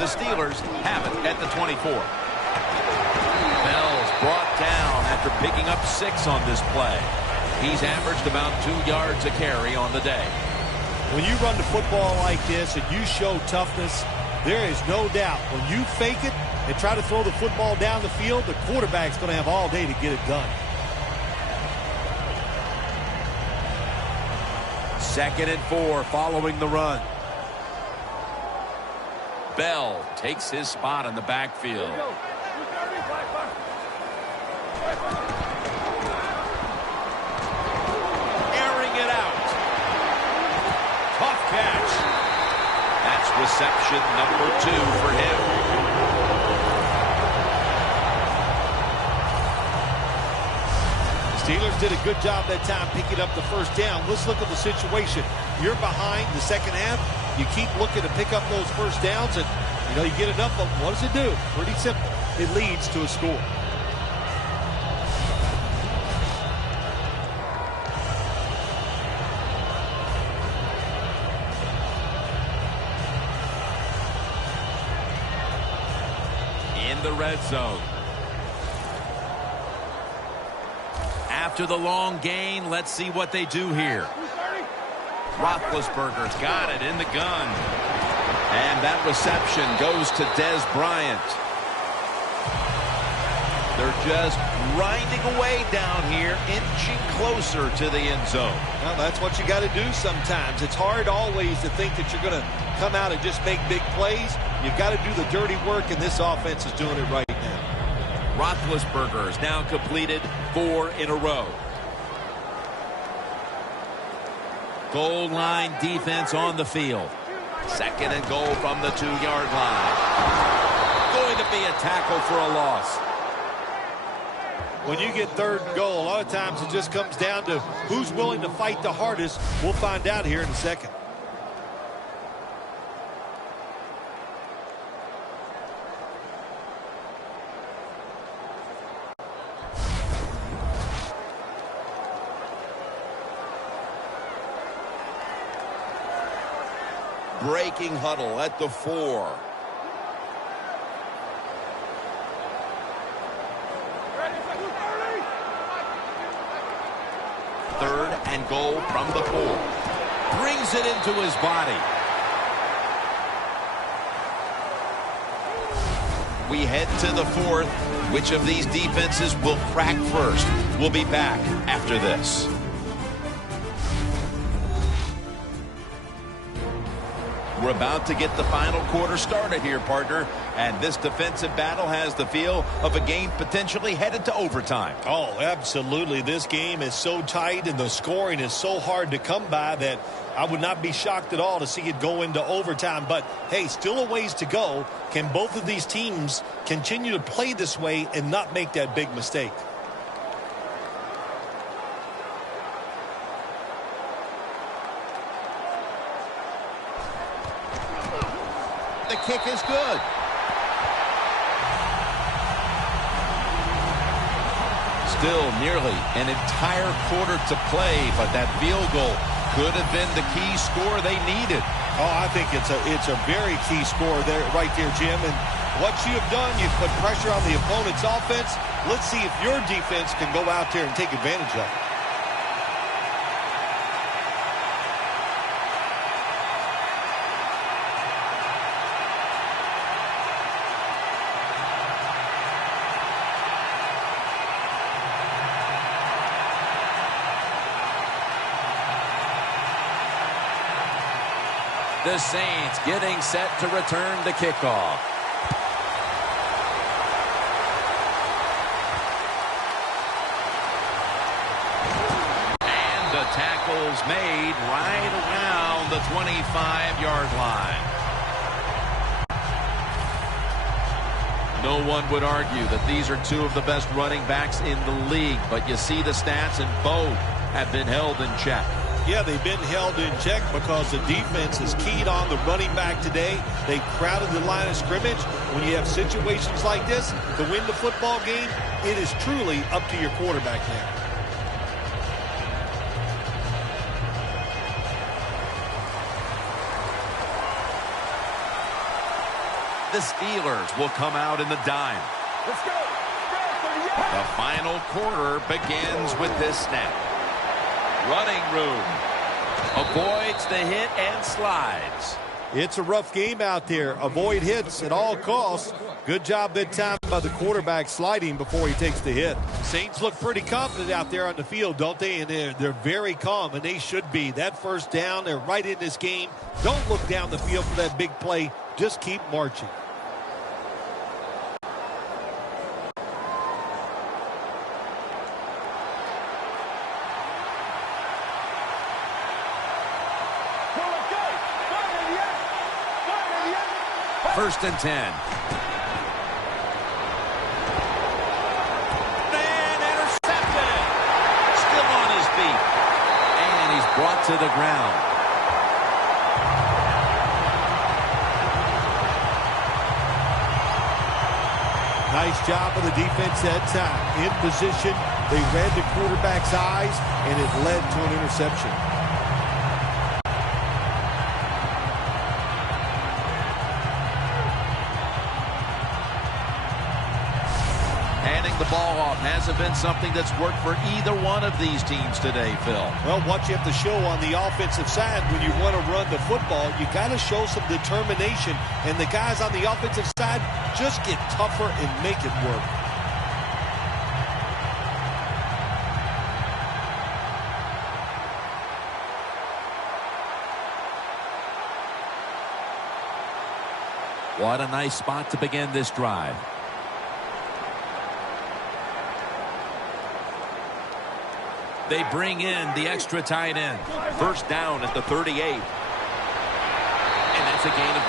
The Steelers have it at the 24. Bell's brought down after picking up 6 on this play. He's averaged about 2 yards a carry on the day. When you run the football like this and you show toughness, there is no doubt when you fake it and try to throw the football down the field, the quarterback's going to have all day to get it done. 2nd and 4 following the run. Bell takes his spot in the backfield. Airing it out. Tough catch. That's reception number 2 for him. Steelers did a good job that time picking up the first down. Let's look at the situation. You're behind the second half. You keep looking to pick up those first downs, and you get enough of them. What does it do? Pretty simple. It leads to a score. In the red zone. After the long gain, let's see what they do here. Roethlisberger's got it in the gun. And that reception goes to Dez Bryant. They're just grinding away down here, inching closer to the end zone. Well, that's what you got to do sometimes. It's hard always to think that you're going to come out and just make big plays. You've got to do the dirty work, and this offense is doing it right now. Roethlisberger's now completed 4 in a row. Goal line defense on the field. 2nd and goal from the 2-yard line. Going to be a tackle for a loss. When you get 3rd and goal, a lot of times it just comes down to who's willing to fight the hardest. We'll find out here in a second. Breaking huddle at the 4. Third and goal from the 4. Brings it into his body. We head to the 4th. Which of these defenses will crack first? We'll be back after this. We're about to get the final quarter started here, partner. And this defensive battle has the feel of a game potentially headed to overtime. Oh, absolutely. This game is so tight and the scoring is so hard to come by that I would not be shocked at all to see it go into overtime. But, hey, still a ways to go. Can both of these teams continue to play this way and not make that big mistake? The kick is good. Still nearly an entire quarter to play, but that field goal could have been the key score they needed. Oh, I think it's a very key score there, right there, Jim. And what you have done, you've put pressure on the opponent's offense. Let's see if your defense can go out there and take advantage of it. The Saints getting set to return the kickoff. And the tackle's made right around the 25-yard line. No one would argue that these are 2 of the best running backs in the league, but you see the stats, and both have been held in check. Yeah, they've been held in check because the defense is keyed on the running back today. They crowded the line of scrimmage. When you have situations like this, to win the football game, it is truly up to your quarterback now. The Steelers will come out in the dime. Let's go. The final quarter begins with this snap. Running room. Avoids the hit and slides. It's a rough game out there. Avoid hits at all costs. Good job that time by the quarterback sliding before he takes the hit. Saints look pretty confident out there on the field, don't they? And they're very calm, and they should be. That first down, they're right in this game. Don't look down the field for that big play. Just keep marching. First and 10. And intercepted. Still on his feet. And he's brought to the ground. Nice job of the defense that time. In position, they read the quarterback's eyes, and it led to an interception. The ball off hasn't been something that's worked for either one of these teams today, Phil. Well, what you have to show on the offensive side when you want to run the football, you got to show some determination, and the guys on the offensive side just get tougher and make it work. What a nice spot to begin this drive. They bring in the extra tight end. First down at the 38. And that's a gain of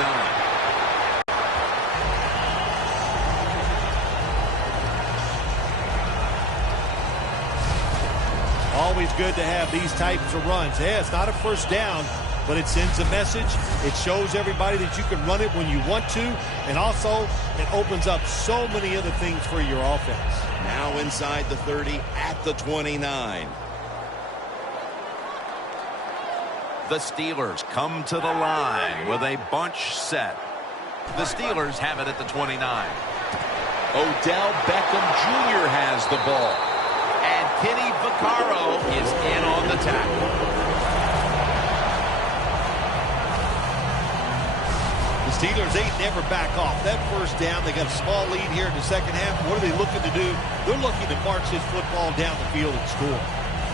9. Always good to have these types of runs. Yeah, it's not a first down, but it sends a message. It shows everybody that you can run it when you want to, and also it opens up so many other things for your offense. Now inside the 30 at the 29. The Steelers come to the line with a bunch set. The Steelers have it at the 29. Odell Beckham Jr. has the ball. And Kenny Vaccaro is in on the tackle. The Steelers, they never back off. That first down, they got a small lead here in the second half. What are they looking to do? They're looking to march this football down the field and score.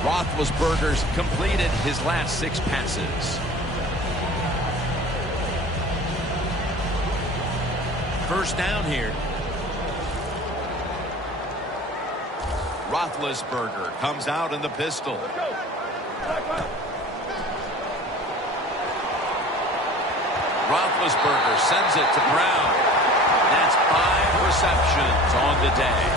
Roethlisberger's completed his last 6 passes. First down here. Roethlisberger comes out in the pistol. Roethlisberger sends it to Brown. That's 5 receptions on the day.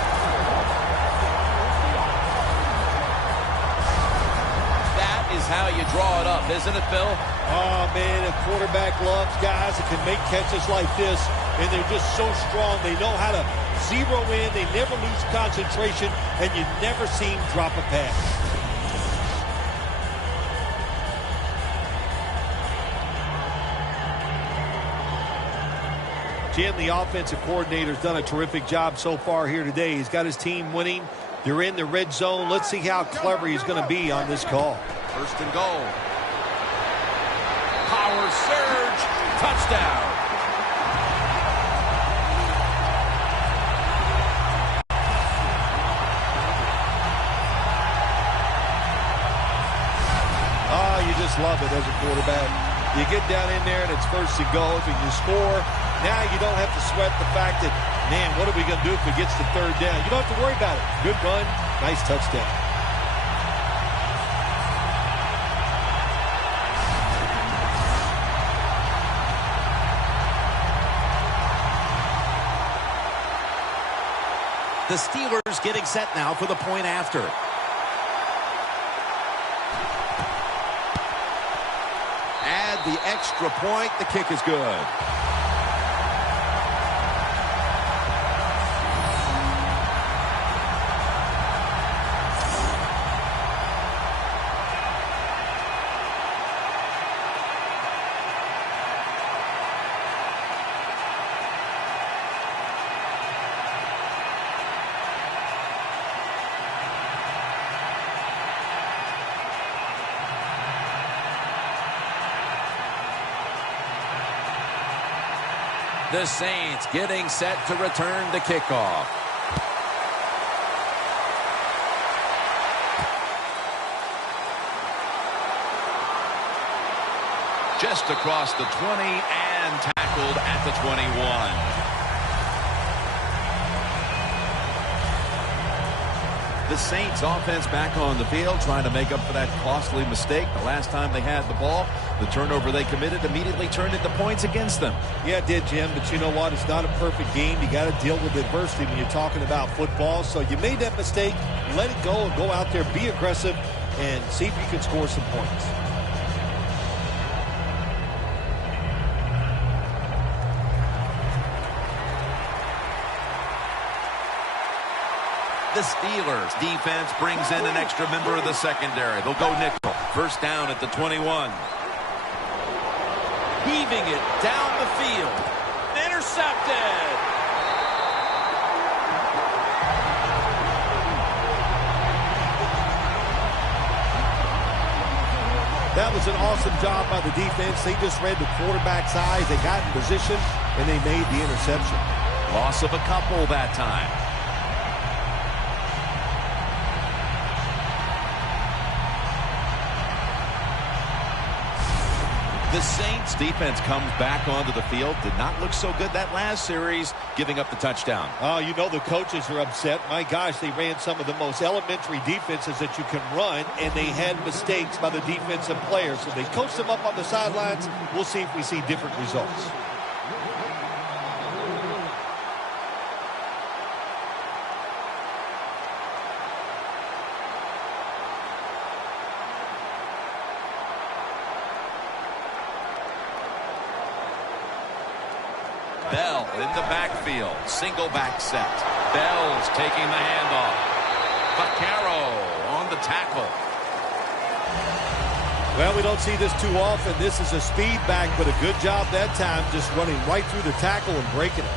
Is how you draw it up, isn't it, Phil? Oh, man, a quarterback loves guys that can make catches like this, and they're just so strong. They know how to zero in. They never lose concentration, and you never see them drop a pass. Jim, the offensive coordinator's done a terrific job so far here today. He's got his team winning. They're in the red zone. Let's see how clever he's going to be on this call. First and goal. Power surge. Touchdown. Oh, you just love it as a quarterback. You get down in there and it's first and goal. If you score, now you don't have to sweat the fact that, man, what are we going to do if it gets to third down? You don't have to worry about it. Good run, nice touchdown. The Steelers getting set now for the point after. Add the extra point. The kick is good. The Saints getting set to return the kickoff. Just across the 20 and tackled at the 21. The Saints offense back on the field trying to make up for that costly mistake. The last time they had the ball, the turnover they committed immediately turned into points against them. Yeah, it did, Jim, but you know what? It's not a perfect game. You got to deal with adversity when you're talking about football. So you made that mistake, let it go, and go out there, be aggressive, and see if you can score some points. The Steelers defense brings in an extra member of the secondary. They'll go nickel. First down at the 21. Heaving it down the field. Intercepted. That was an awesome job by the defense. They just read the quarterback's eyes. They got in position, and they made the interception. Loss of a couple that time. The Saints defense comes back onto the field. Did not look so good that last series, giving up the touchdown. Oh, you know the coaches are upset. My gosh, they ran some of the most elementary defenses that you can run, and they had mistakes by the defensive players. So they coached them up on the sidelines. We'll see if we see different results. Bell in the backfield. Single back set. Bell's taking the handoff. Vaccaro on the tackle. Well, we don't see this too often. This is a speed back, but a good job that time just running right through the tackle and breaking it.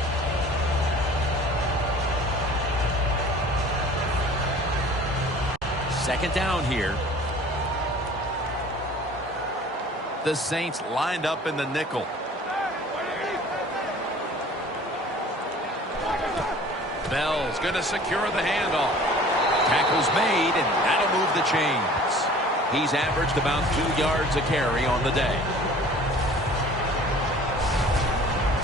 Second down here. The Saints lined up in the nickel. Bell's going to secure the handoff. Tackle's made, and that'll move the chains. He's averaged about 2 yards a carry on the day.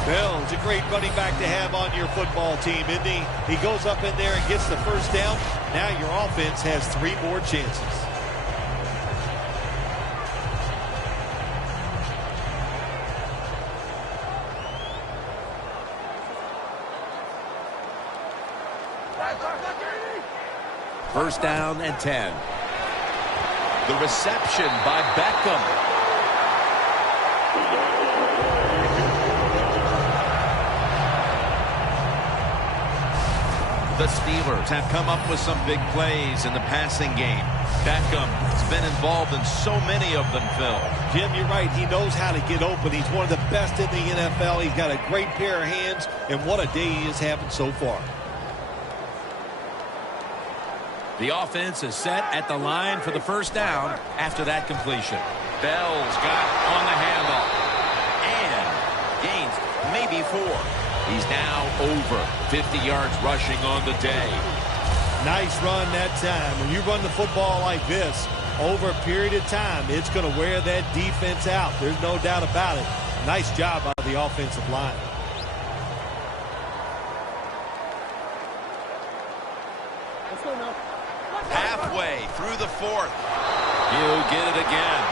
Bell's a great running back to have on your football team, isn't he? He goes up in there and gets the first down. Now your offense has 3 more chances. First down and 10. The reception by Beckham. The Steelers have come up with some big plays in the passing game. Beckham has been involved in so many of them, Phil. Jim, you're right. He knows how to get open. He's one of the best in the NFL. He's got a great pair of hands, and what a day he is having so far. The offense is set at the line for the first down after that completion. Bell's got on the handoff and gains maybe 4. He's now over 50 yards rushing on the day. Nice run that time. When you run the football like this, over a period of time, it's going to wear that defense out. There's no doubt about it. Nice job by the offensive line. Let's go now. Halfway through the 4th. He'll get it again.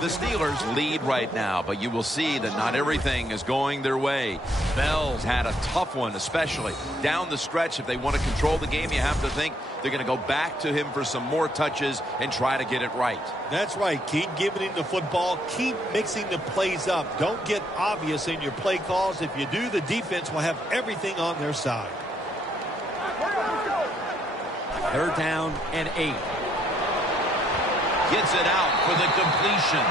The Steelers lead right now, but you will see that not everything is going their way. Bell's had a tough one, especially down the stretch. If they want to control the game, you have to think they're going to go back to him for some more touches and try to get it right. That's right. Keep giving him the football. Keep mixing the plays up. Don't get obvious in your play calls. If you do, the defense will have everything on their side. Third down and 8. Gets it out for the completion.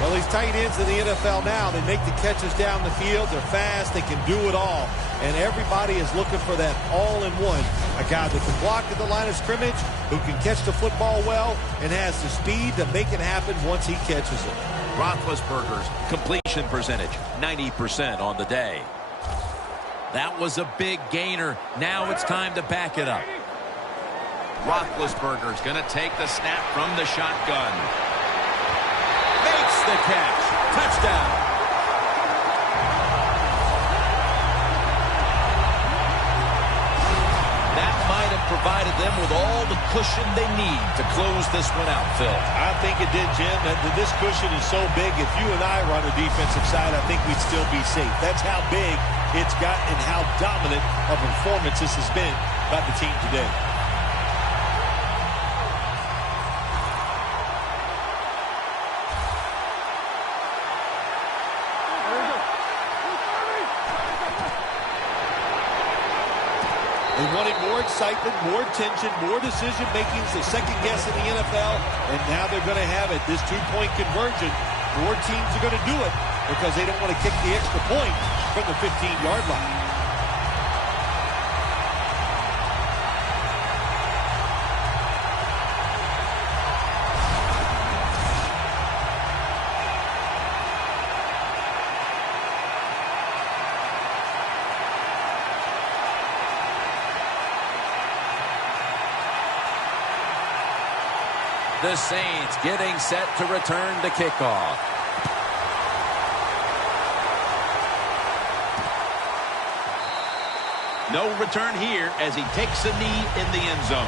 Well, he's these tight ends in the NFL now. They make the catches down the field. They're fast. They can do it all. And everybody is looking for that all-in-one. A guy that can block at the line of scrimmage, who can catch the football well, and has the speed to make it happen once he catches it. Roethlisberger's completion percentage, 90% on the day. That was a big gainer. Now it's time to back it up. Roethlisberger's going to take the snap from the shotgun. Makes the catch. Touchdown. That might have provided them with all the cushion they need to close this one out, Phil. I think it did, Jim. This cushion is so big, if you and I were on the defensive side, I think we'd still be safe. That's how big it's got and how dominant a performance this has been by the team today. They wanted more excitement, more tension, more decision-making, the second guess in the NFL, and now they're going to have it. This two-point conversion, more teams are going to do it because they don't want to kick the extra point from the 15-yard line. The Saints getting set to return the kickoff. No return here as he takes a knee in the end zone.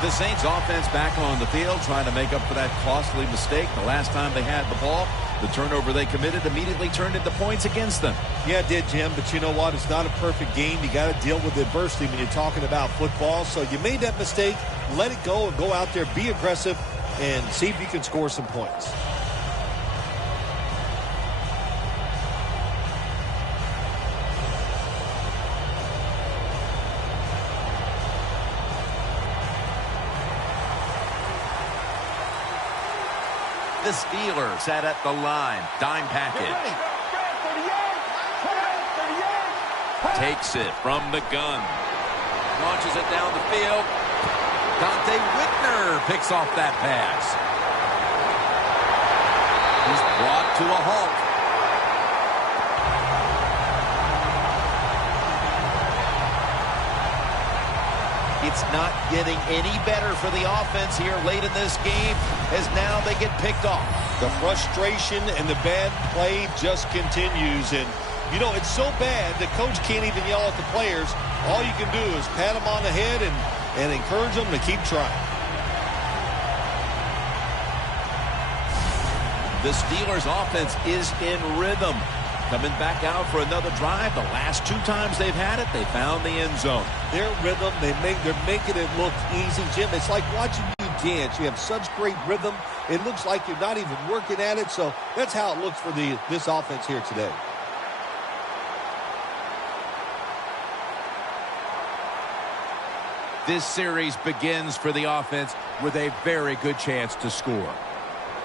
The Saints offense back on the field trying to make up for that costly mistake the last time they had the ball. The turnover they committed immediately turned into points against them. Yeah, it did, Jim, but you know what? It's not a perfect game. You got to deal with adversity when you're talking about football. So you made that mistake, let it go, and go out there, be aggressive, and see if you can score some points. The Steelers sat at the line. Dime package. Takes it from the gun. Launches it down the field. Dante Whitner picks off that pass. He's brought to a halt. It's not getting any better for the offense here late in this game as now they get picked off. The frustration and the bad play just continues. And, you know, it's so bad the coach can't even yell at the players. All you can do is pat them on the head and encourage them to keep trying. The Steelers' offense is in rhythm. Coming back out for another drive. The last two times they've had it, they found the end zone. Their rhythm, they're making it look easy, Jim. It's like watching you dance. You have such great rhythm. It looks like you're not even working at it. So that's how it looks for this offense here today. This series begins for the offense with a very good chance to score.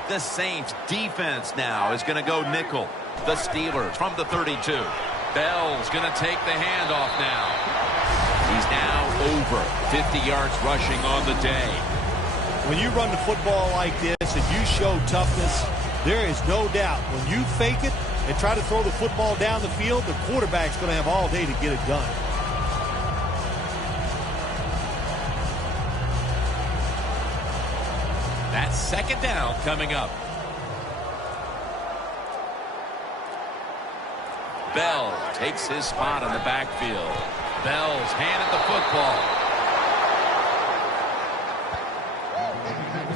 The Saints defense now is going to go nickel. The Steelers from the 32. Bell's going to take the handoff now. He's now over 50 yards rushing on the day. When you run the football like this and you show toughness, there is no doubt when you fake it and try to throw the football down the field, the quarterback's going to have all day to get it done. That's second down coming up. Bell takes his spot in the backfield. Bell's handed the football.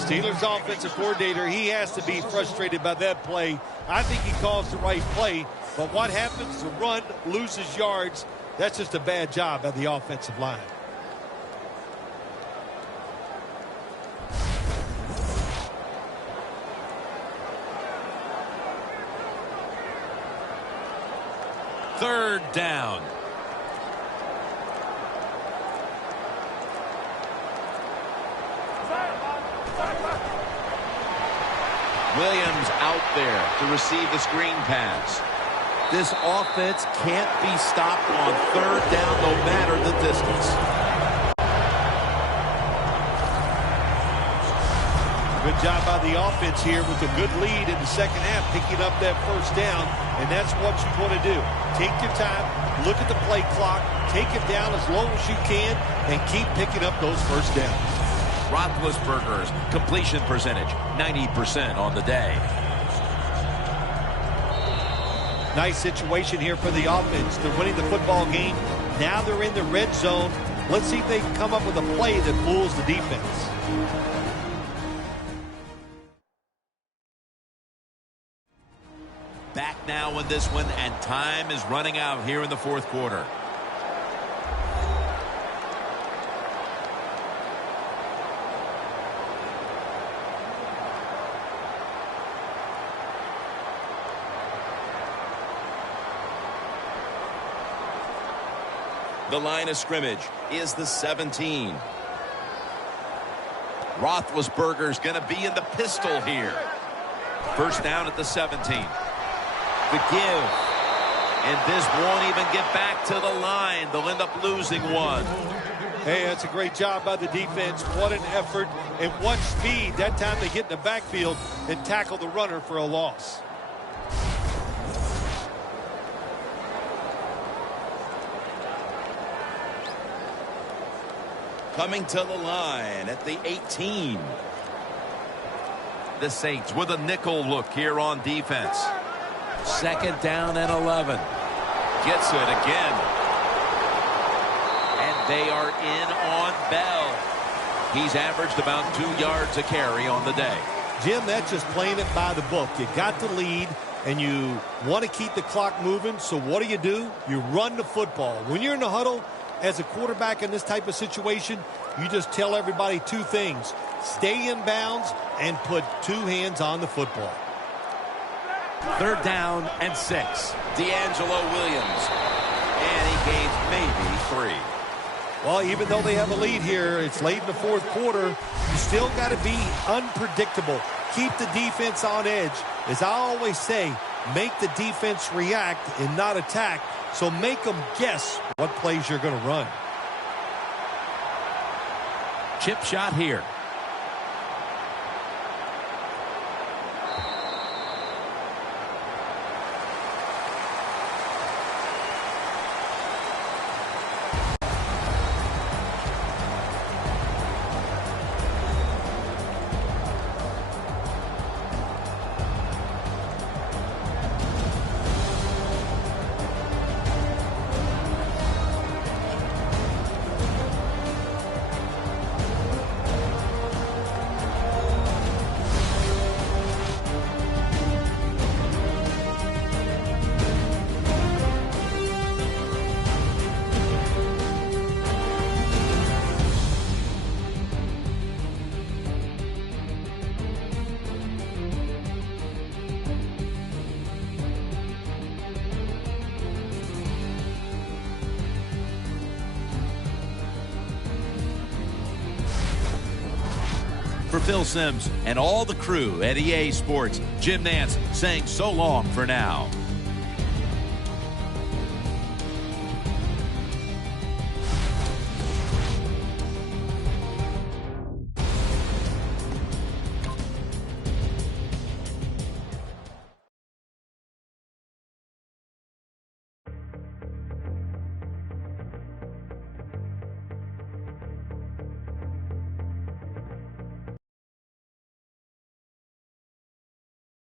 Steelers offensive coordinator, he has to be frustrated by that play. I think he calls the right play, but what happens? The run loses yards. That's just a bad job by the offensive line. Third down. Williams out there to receive the screen pass. This offense can't be stopped on third down no matter the distance. Good job by the offense here with a good lead in the second half, picking up that first down, and that's what you want to do. Take your time, look at the play clock, take it down as low as you can, and keep picking up those first downs. Roethlisberger's completion percentage, 90% on the day. Nice situation here for the offense. They're winning the football game. Now they're in the red zone. Let's see if they can come up with a play that fools the defense. Back now in this one, and time is running out here in the fourth quarter. The line of scrimmage is the 17. Roethlisberger's going to be in the pistol here. First down at the 17. The give. And this won't even get back to the line. They'll end up losing one. Hey, that's a great job by the defense. What an effort and what speed. That time they get in the backfield and tackle the runner for a loss. Coming to the line at the 18. The Saints with a nickel look here on defense. Second down and 11. Gets it again. And they are in on Bell. He's averaged about 2 yards a carry on the day. Jim, that's just playing it by the book. You got the lead, and you want to keep the clock moving, so what do? You run the football. When you're in the huddle, as a quarterback in this type of situation, you just tell everybody two things. Stay in bounds and put two hands on the football. Third down and 6. D'Angelo Williams. And he gains maybe 3. Well, even though they have a lead here, it's late in the fourth quarter, you still got to be unpredictable. Keep the defense on edge. As I always say, make the defense react and not attack. So make them guess what plays you're going to run. Chip shot here. For Phil Simms and all the crew at EA Sports, Jim Nantz saying so long for now.